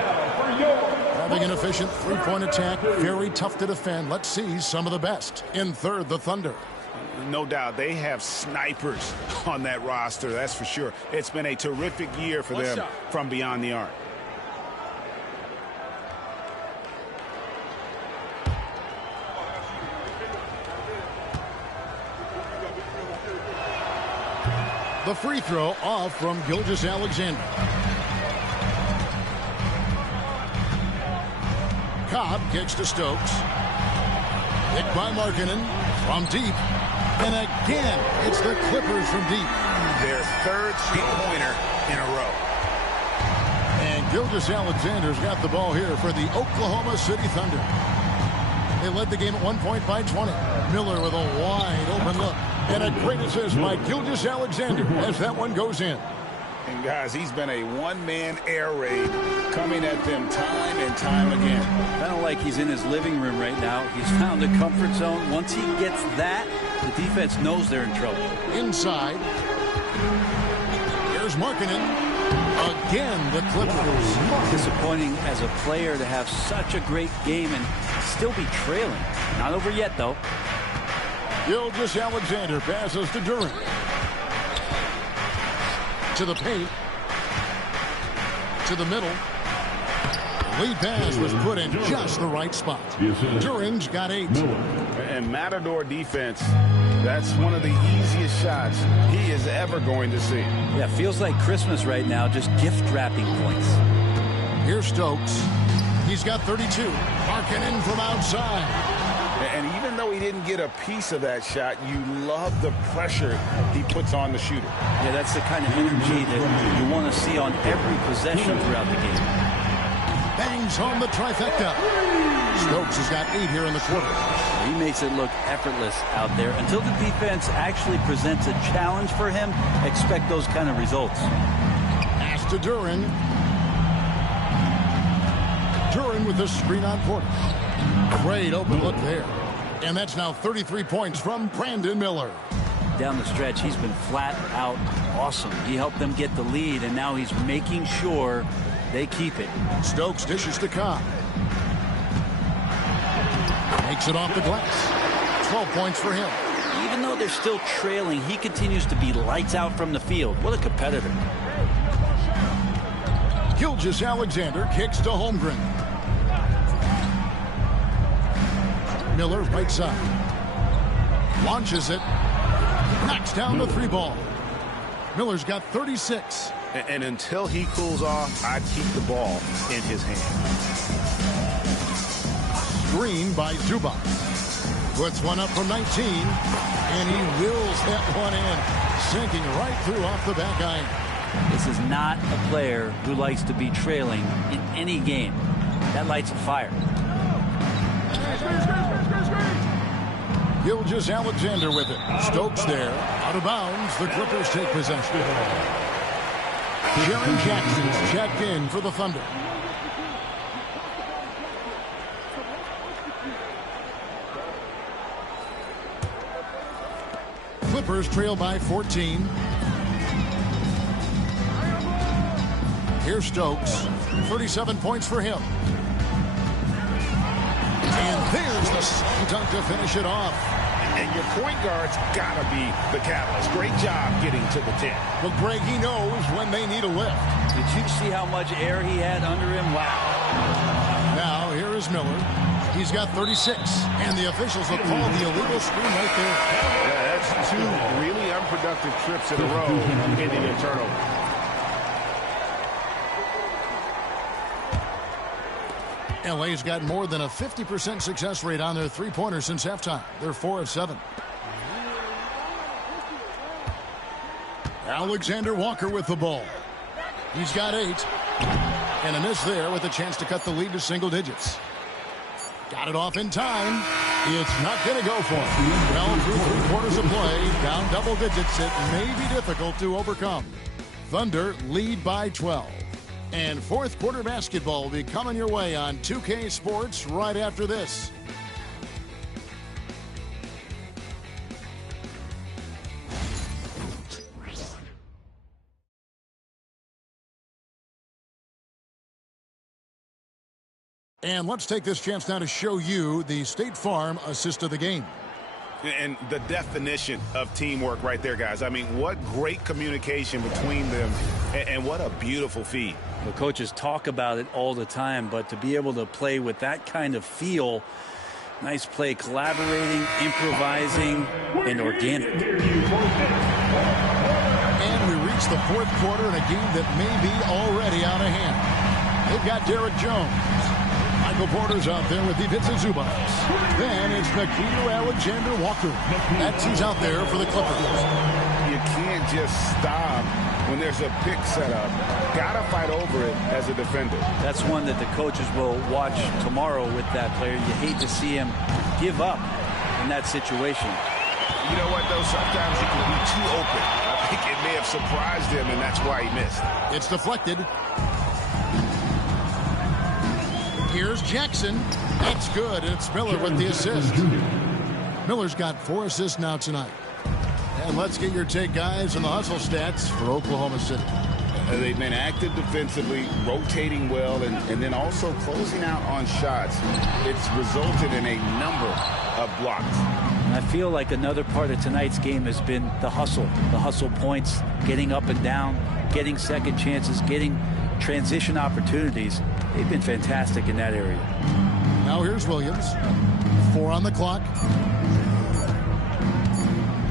Having an efficient three-point attack. Very tough to defend. Let's see some of the best. In third, the Thunder. No doubt they have snipers on that roster, that's for sure. It's been a terrific year for them from beyond the arc. The free throw off from Gilgeous-Alexander. Cobb kicks to Stokes. Picked by Markkanen from deep. And again, it's the Clippers from deep. Their third three-pointer in a row. And Gilgeous-Alexander's got the ball here for the Oklahoma City Thunder. They led the game at 1 point by 20. Miller with a wide open look. And a great assist by Gilgeous-Alexander as that one goes in. And guys, he's been a one-man air raid coming at them time and time again. Kind of like he's in his living room right now. He's found a comfort zone. Once he gets that, the defense knows they're in trouble. Inside. Here's Markkanen. Again, the Clippers. Disappointing as a player to have such a great game and still be trailing. Not over yet, though. Gilgeous-Alexander passes to Duran. To the paint. To the middle. Lead pass was put in just the right spot. Duran's got 8. And Matador defense, that's one of the easiest shots he is ever going to see. Yeah, feels like Christmas right now, just gift wrapping points. Here's Stokes. He's got 32. Markkanen from outside. And even though he didn't get a piece of that shot, you love the pressure he puts on the shooter. Yeah, that's the kind of energy that you want to see on every possession throughout the game. bangs home the trifecta. Stokes has got 8 here in the quarter. He makes it look effortless out there. Until the defense actually presents a challenge for him, expect those kind of results. Pass to Duren. Duren with the screen on Porter. Great open look there. And that's now 33 points from Brandon Miller. Down the stretch, he's been flat out awesome. He helped them get the lead, and now he's making sure they keep it. Stokes dishes to Cobb. Makes it off the glass. 12 points for him. Even though they're still trailing, he continues to be lights out from the field. What a competitor. Gilgeous-Alexander kicks to Holmgren. Miller right side. Launches it. Knocks down the 3 ball. Miller's got 36. And until he cools off, I'd keep the ball in his hand. Screen by Zubac. Puts one up from 19. And he wills that one in. Sinking right through off the back iron. This is not a player who likes to be trailing in any game. That lights a fire. Gilgeous-Alexander with it. Stokes there. Out of bounds. The Clippers take possession. Jaren Jackson's checked in for the Thunder. Clippers trail by 14. Here's Stokes. 37 points for him. And there's the slam dunk to finish it off. And your point guard's got to be the catalyst. Great job getting to the 10. Well, Greg, he knows when they need a lift. Did you see how much air he had under him? Wow. Now, here is Miller. He's got 36. And the officials will call the illegal screen right there. Yeah, that's 2 really unproductive trips in a row, ending in turnover. LA's got more than a 50% success rate on their 3-pointers since halftime. They're 4 of 7. Alexander Walker with the ball. He's got 8. And a miss there with a chance to cut the lead to single digits. Got it off in time. It's not going to go for him. Well, through 3 quarters of play, down double digits, it may be difficult to overcome. Thunder lead by 12. And 4th quarter basketball will be coming your way on 2K Sports right after this. And let's take this chance now to show you the State Farm assist of the game. And the definition of teamwork right there, guys. I mean, what great communication between them, and what a beautiful feed. The coaches talk about it all the time, but to be able to play with that kind of feel, nice play, collaborating, improvising, and organic. And we reach the 4th quarter in a game that may be already out of hand. They've got Derek Jones. Michael Porter's out there with defensive Zubac. Then it's Alexander Walker. That's who's out there for the Clippers. You can't just stop when there's a pick set up. Gotta fight over it as a defender. That's one that the coaches will watch tomorrow with that player. You hate to see him give up in that situation. You know what, though? Sometimes he can be too open. I think it may have surprised him, and that's why he missed. It's deflected. Here's Jackson. That's good. It's Miller with the assist. Miller's got 4 assists now tonight. And let's get your take, guys, on the hustle stats for Oklahoma City. They've been active defensively, rotating well, and then also closing out on shots. It's resulted in a number of blocks. I feel like another part of tonight's game has been the hustle points, getting up and down, getting second chances, getting transition opportunities. They've been fantastic in that area. Now here's Williams. 4 on the clock.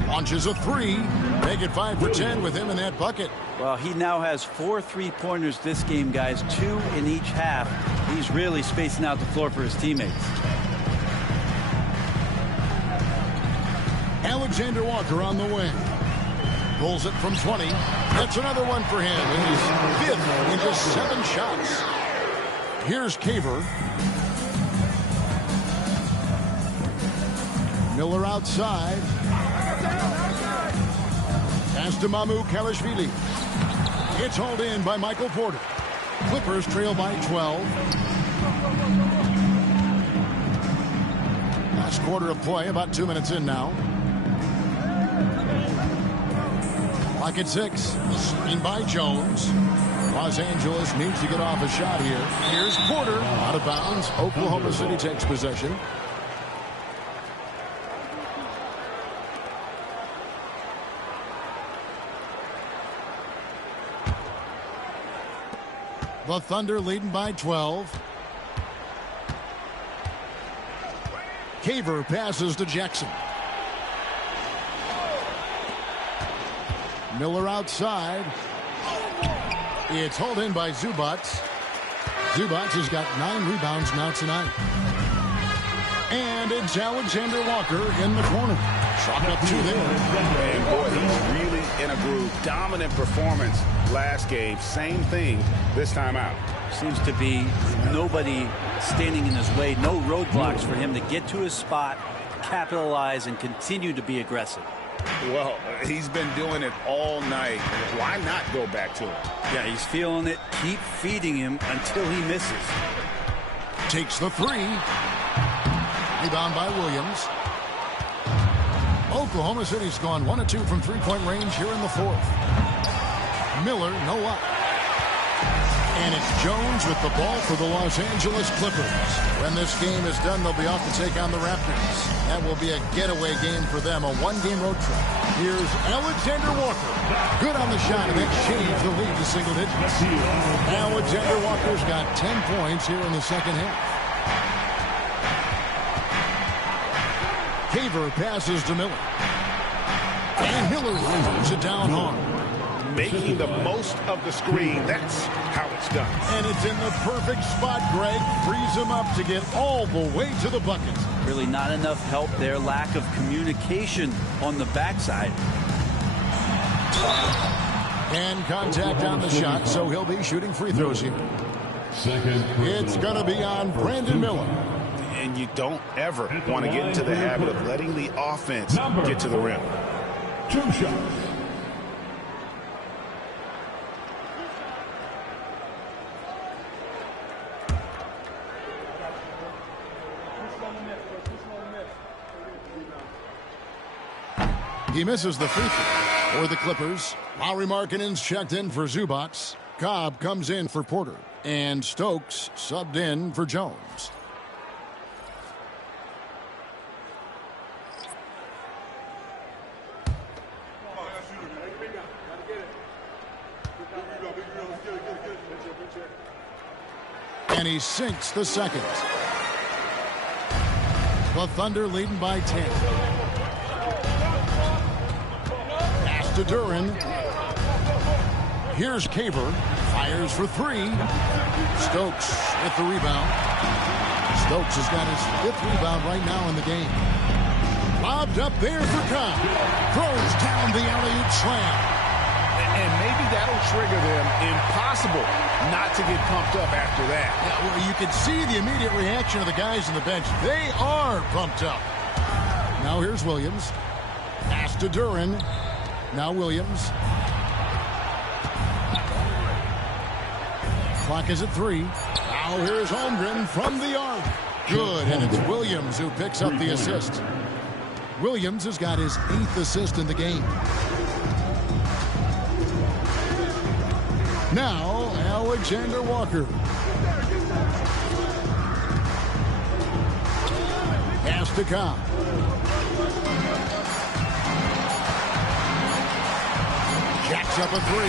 Launches a 3. Make it 5 for 10 with him in that bucket. Well, he now has 4 3-pointers this game, guys. 2 in each half. He's really spacing out the floor for his teammates. Alexander Walker on the wing. Rolls it from 20. That's another one for him. And he's 5th in just 7 shots. Here's Caver. Miller outside. Pass to Mamu Kalashvili. It's hauled in by Michael Porter. Clippers trail by 12. Last quarter of play, about 2 minutes in now. Clock at 6. Screen by Jones. Los Angeles needs to get off a shot here. Here's Porter. Out of bounds. Oklahoma City takes possession. The Thunder leading by 12. Caver passes to Jackson. Miller outside. It's hauled in by Zubac. Zubac has got 9 rebounds now tonight. And it's Alexander Walker in the corner. Chalk up 2 there. And boy, he's really in a groove. Dominant performance last game. Same thing this time out. Seems to be nobody standing in his way. No roadblocks for him to get to his spot, capitalize, and continue to be aggressive. Well, he's been doing it all night. Why not go back to him? Yeah, he's feeling it. Keep feeding him until he misses. Takes the 3. Rebound by Williams. Oklahoma City's gone 1 of 2 from 3-point range here in the 4th. Miller, no up. And it's Jones with the ball for the Los Angeles Clippers. When this game is done, they'll be off to take on the Raptors. That will be a getaway game for them, a 1-game road trip. Here's Alexander Walker. Good on the shot, and that changed the lead to single digits. Alexander Walker's got 10 points here in the second half. Caver passes to Miller. And Hillary throws it down hard. Making the most of the screen. That's how it's done. And it's in the perfect spot, Greg. Frees him up to get all the way to the bucket. Really not enough help there. Lack of communication on the backside. And contact on the shot, so he'll be shooting free throws here. It's going to be on Brandon Miller. And you don't ever want to get into the habit of letting the offense get to the rim. 2 shots. He misses the free throw for the Clippers. Lauri Markkanen's checked in for Zubac. Cobb comes in for Porter. And Stokes subbed in for Jones. And he sinks the second. The Thunder leading by 10. Pass to Duran. Here's Caver. Fires for 3. Stokes with the rebound. Stokes has got his 5th rebound right now in the game. Lobbed up there for Cobb. Throws down the alley-oop slam. And maybe that'll trigger them. Impossible not to get pumped up after that. Yeah, well, you can see the immediate reaction of the guys on the bench. They are pumped up. Now here's Williams. Pass to Duran. Now Williams. Clock is at 3. Now here's Holmgren from the arc. Good, and it's Williams who picks up the assist. Williams has got his 8th assist in the game. Now, Alexander Walker. Pass to Cobb. Jacks up a 3.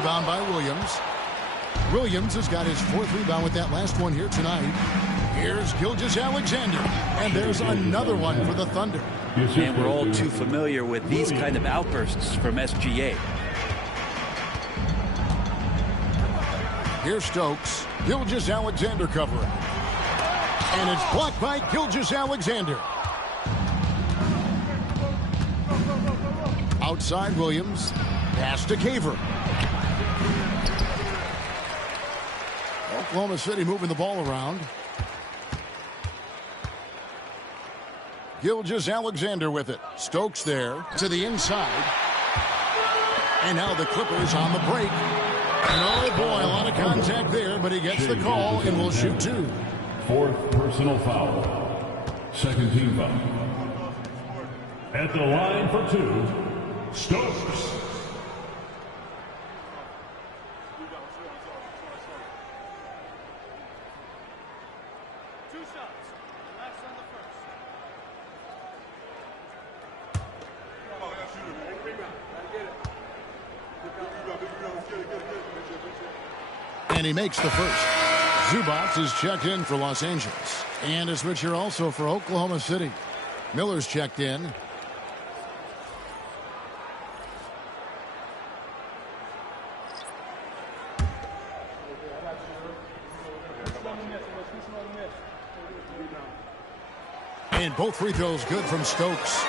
Rebound by Williams. Williams has got his 4th rebound with that last one here tonight. Here's Gilgeous-Alexander. And there's another one for the Thunder. And we're all too familiar with these kind of outbursts from SGA. Here's Stokes. Gilgeous-Alexander covering. And it's blocked by Gilgeous-Alexander. Outside Williams. Pass to Caver. Oklahoma City moving the ball around. Gilgeous-Alexander with it. Stokes there to the inside. And now the Clippers on the break. And oh boy, a lot of contact there, but he gets the call and will shoot two. Fourth personal foul. Second team foul. At the line for two, Stokes. And he makes the first. Zubac is checked in for Los Angeles. And a switch here also for Oklahoma City. Miller's checked in. And both free throws good from Stokes.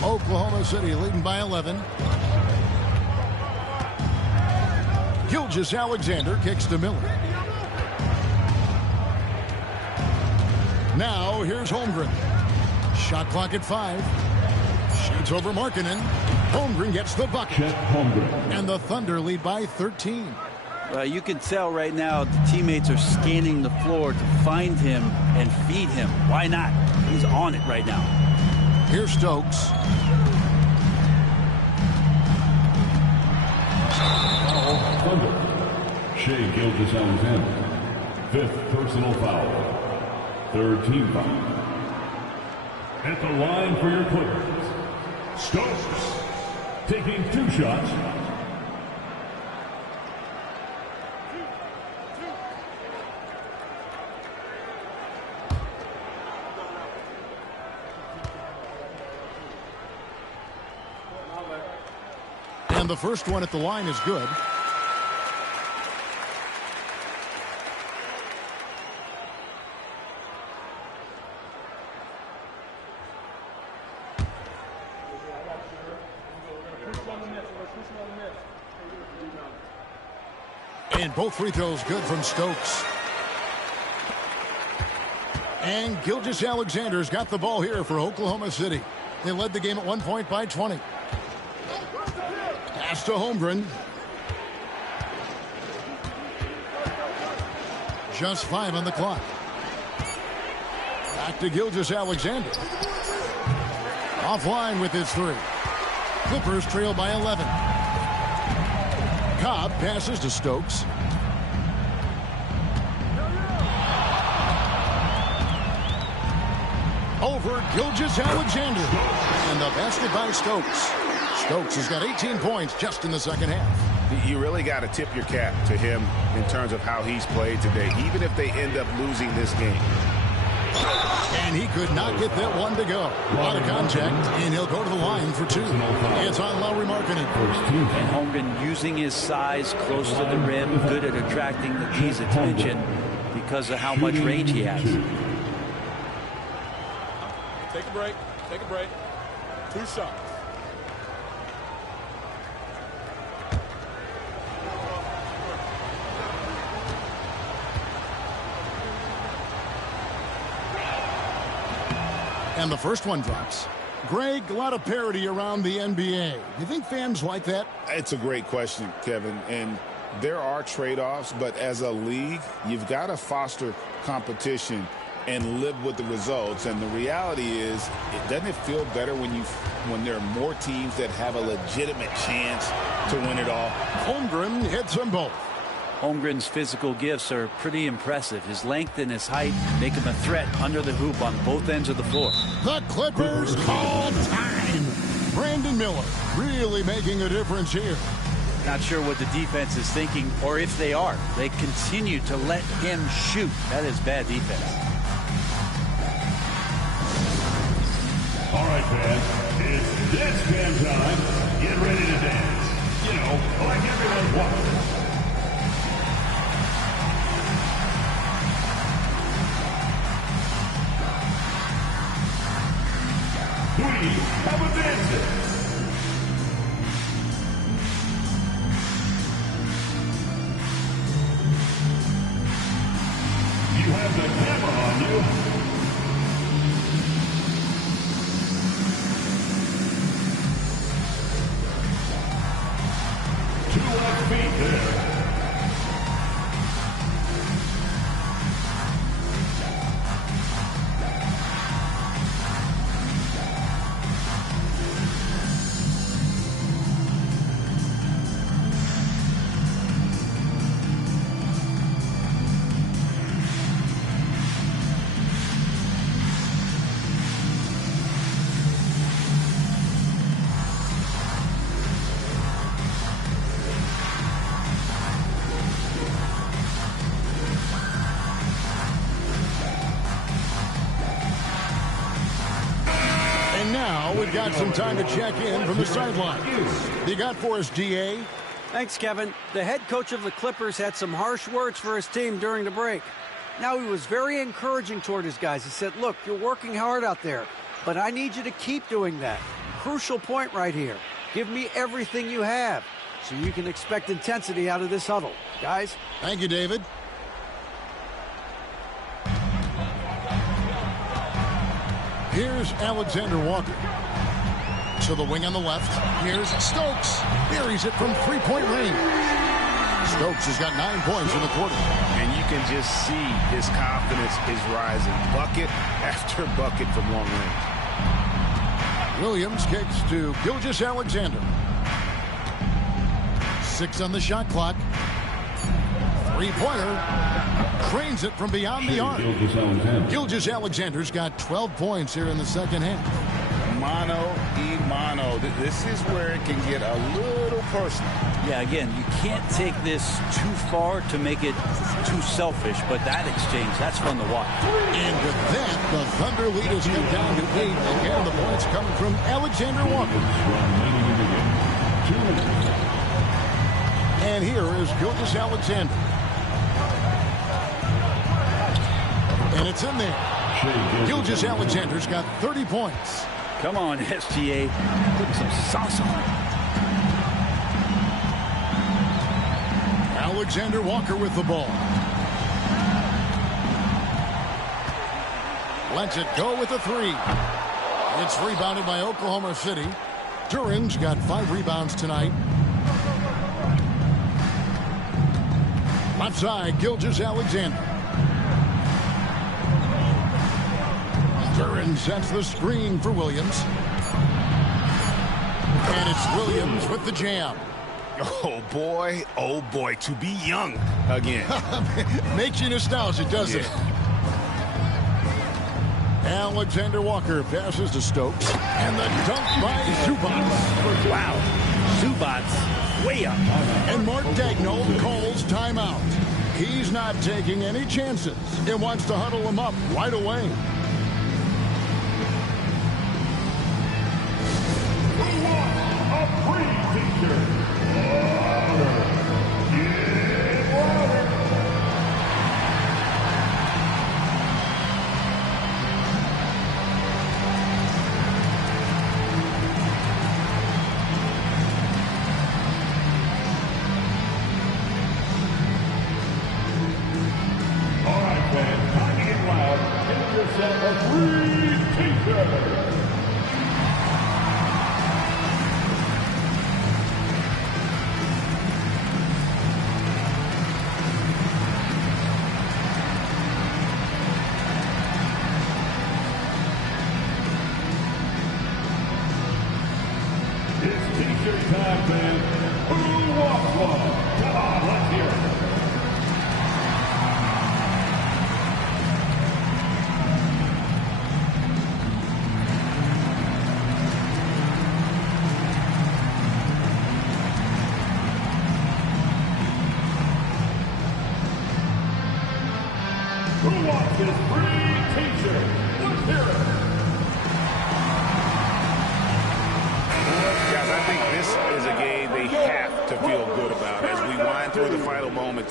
Oklahoma City leading by 11. Gilgeous-Alexander kicks to Miller. Now here's Holmgren. Shot clock at 5. Shoots over Markkanen. Holmgren gets the bucket. And the Thunder lead by 13. You can tell right now the teammates are scanning the floor to find him and feed him. Why not? He's on it right now. Here's Stokes. Thunder. Shea Gilgeous-Alexander. Fifth personal foul. Third team foul. At the line for your Clippers, Stokes. Taking 2 shots. And the first one at the line is good. And both free throws good from Stokes. And Gilgeous-Alexander's got the ball here for Oklahoma City. They led the game at 1 point by 20. Pass to Holmgren. Just 5 on the clock. Back to Gilgeous-Alexander. Offline with his 3. Clippers trail by 11. Cobb passes to Stokes. Over Gilgeous-Alexander. And the basket by Stokes. Stokes has got 18 points just in the second half. You really got to tip your cap to him in terms of how he's played today, even if they end up losing this game. And he could not get that one to go. A lot of contact, and he'll go to the line for 2. It's on Lauri Markkanen. And Holmgren using his size close to the rim, good at attracting the D's attention because of how much range he has. Take a break. Take a break. 2 shots. And the first one drops. Greg, a lot of parity around the NBA. You think fans like that? It's a great question, Kevin. And there are trade-offs, but as a league, you've got to foster competition and live with the results. And the reality is, doesn't it feel better when there are more teams that have a legitimate chance to win it all? Holmgren hits them both. Holmgren's physical gifts are pretty impressive. His length and his height make him a threat under the hoop on both ends of the floor. The Clippers call time. Brandon Miller really making a difference here. Not sure what the defense is thinking, or if they are. They continue to let him shoot. That is bad defense. All right, fans, it's dance jam time. Get ready to dance. You know, like everyone's watching. We have a dancer. we've got some time to check in from the sideline. You got for us, DA? Thanks, Kevin. The head coach of the Clippers had some harsh words for his team during the break. Now, he was very encouraging toward his guys. He said, look, you're working hard out there, but I need you to keep doing that. Crucial point right here. Give me everything you have so you can expect intensity out of this huddle. Guys? Thank you, David. Here's Alexander Walker. To the wing on the left. Here's Stokes. Buries it from three-point range. Stokes has got 9 points in the quarter. And you can just see his confidence is rising. Bucket after bucket from long range. Williams kicks to Gilgeous-Alexander. 6 on the shot clock. Three-pointer. Trains it from beyond the arc. Gilgeous-Alexander's got 12 points here in the second half. Mano y mano. This is where it can get a little personal. Yeah, again, you can't take this too far to make it too selfish, but that exchange, that's fun to watch. And with that, the Thunder lead has cut down to 8. Again, the points coming from Alexander Walker. And here is Gilgeous-Alexander. And it's in there. Gilgeous-Alexander's got 30 points. Come on, SGA. Put some sauce on it. Alexander Walker with the ball. Lets it go with a 3. It's rebounded by Oklahoma City. Duran's got 5 rebounds tonight. Left side, Gilgeous-Alexander. Duran sets the screen for Williams. And it's Williams with the jam. Oh, boy, to be young again. Makes you nostalgic, doesn't it? Alexander Walker passes to Stokes. And the dunk by Zubac. Wow, Zubac's way up. And Mark Daigneault calls timeout. He's not taking any chances. He wants to huddle him up right away.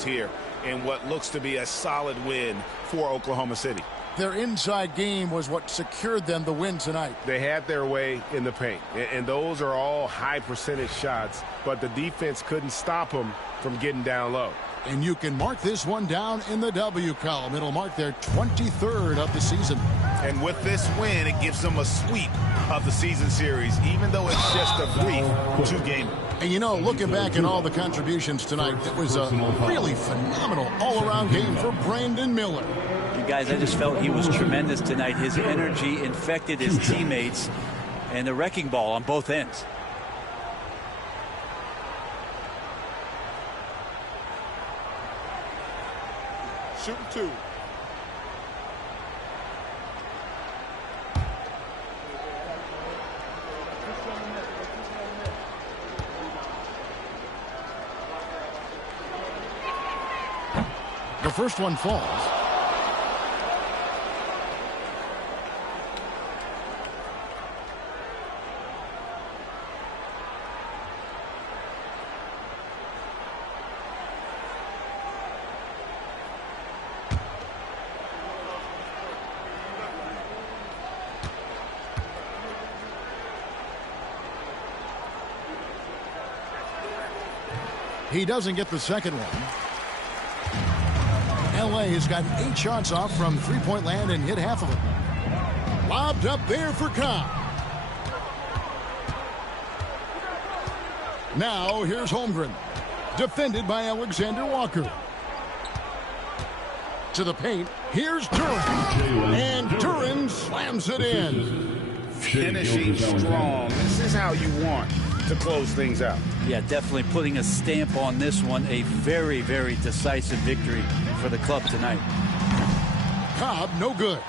Here in what looks to be a solid win for Oklahoma City. Their inside game was what secured them the win tonight. They had their way in the paint, and those are all high percentage shots, but the defense couldn't stop them from getting down low. And you can mark this one down in the W column. It'll mark their 23rd of the season. And with this win, it gives them a sweep of the season series, even though it's just a brief 2-game. And, you know, looking back at all the contributions tonight, it was a really phenomenal all-around game for Brandon Miller. You guys, I just felt he was tremendous tonight. His energy infected his teammates, and the wrecking ball on both ends. Shooting 2. The first one falls. He doesn't get the second one. L.A. has gotten 8 shots off from three-point land and hit half of them. Lobbed up there for Cobb. Now here's Holmgren. Defended by Alexander Walker. To the paint. Here's Duran. And Duran slams it in. Finishing strong. This is how you want to close things out. Yeah, definitely putting a stamp on this one. A very, very decisive victory for the club tonight. Cobb, no good.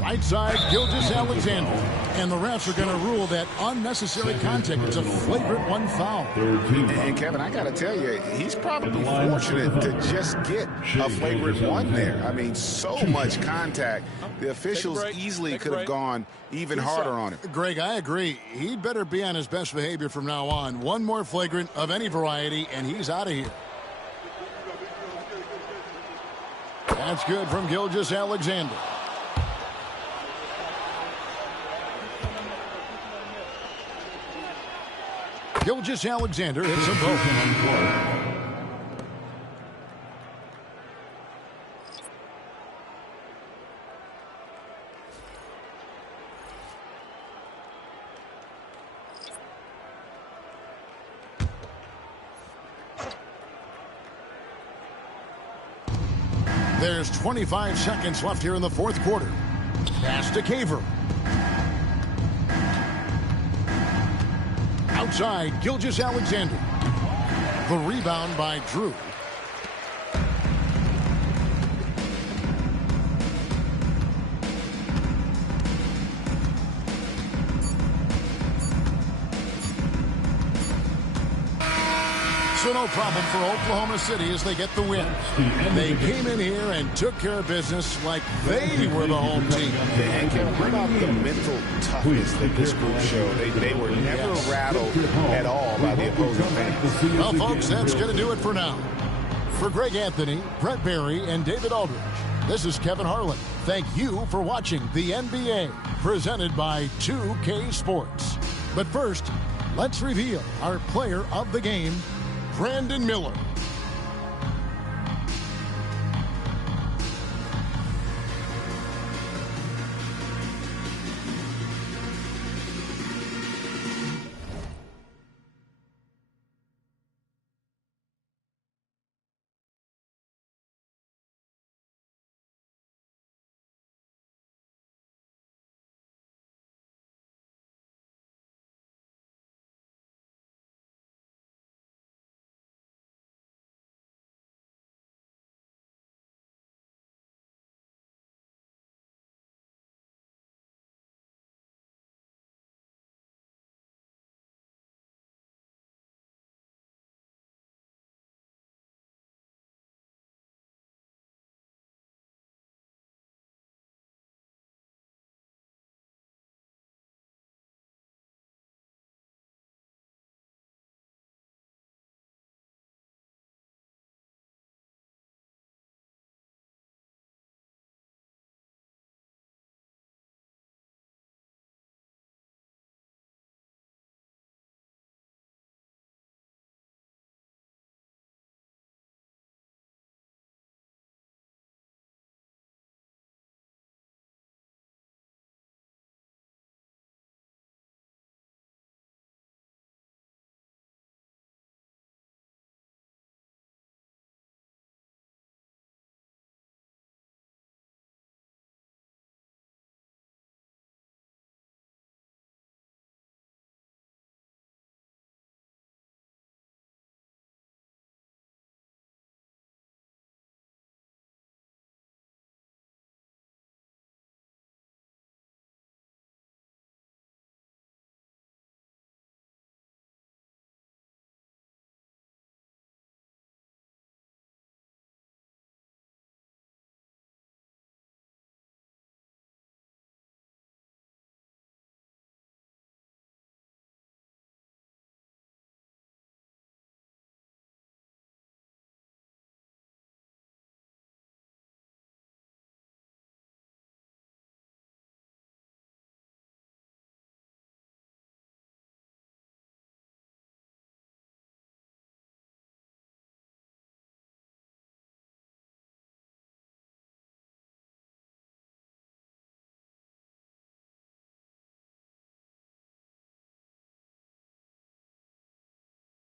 Right side, Gilgeous-Alexander. And the refs are going to rule that unnecessary contact. It's a flagrant 1 foul. And Kevin, I got to tell you, he's probably fortunate to just get a flagrant 1 there. I mean, so much contact. The officials easily could have gone even harder on him. Greg, I agree. He'd better be on his best behavior from now on. One more flagrant of any variety, and he's out of here. That's good from Gilgeous-Alexander. Gilgeous-Alexander hits them both. There's 25 seconds left here in the fourth quarter. Pass to Caver. Outside, Gilgeous-Alexander. The rebound by Drew. So no problem for Oklahoma City as they get the win. They came in here and took care of business like they were the home team. And Kevin, how about the mental toughness that this group showed? They were never rattled at all by the opposing fans. Well, folks, that's going to do it for now. For Greg Anthony, Brett Barry, and David Aldridge, this is Kevin Harlan. Thank you for watching the NBA, presented by 2K Sports. But first, let's reveal our player of the game, Brandon Miller.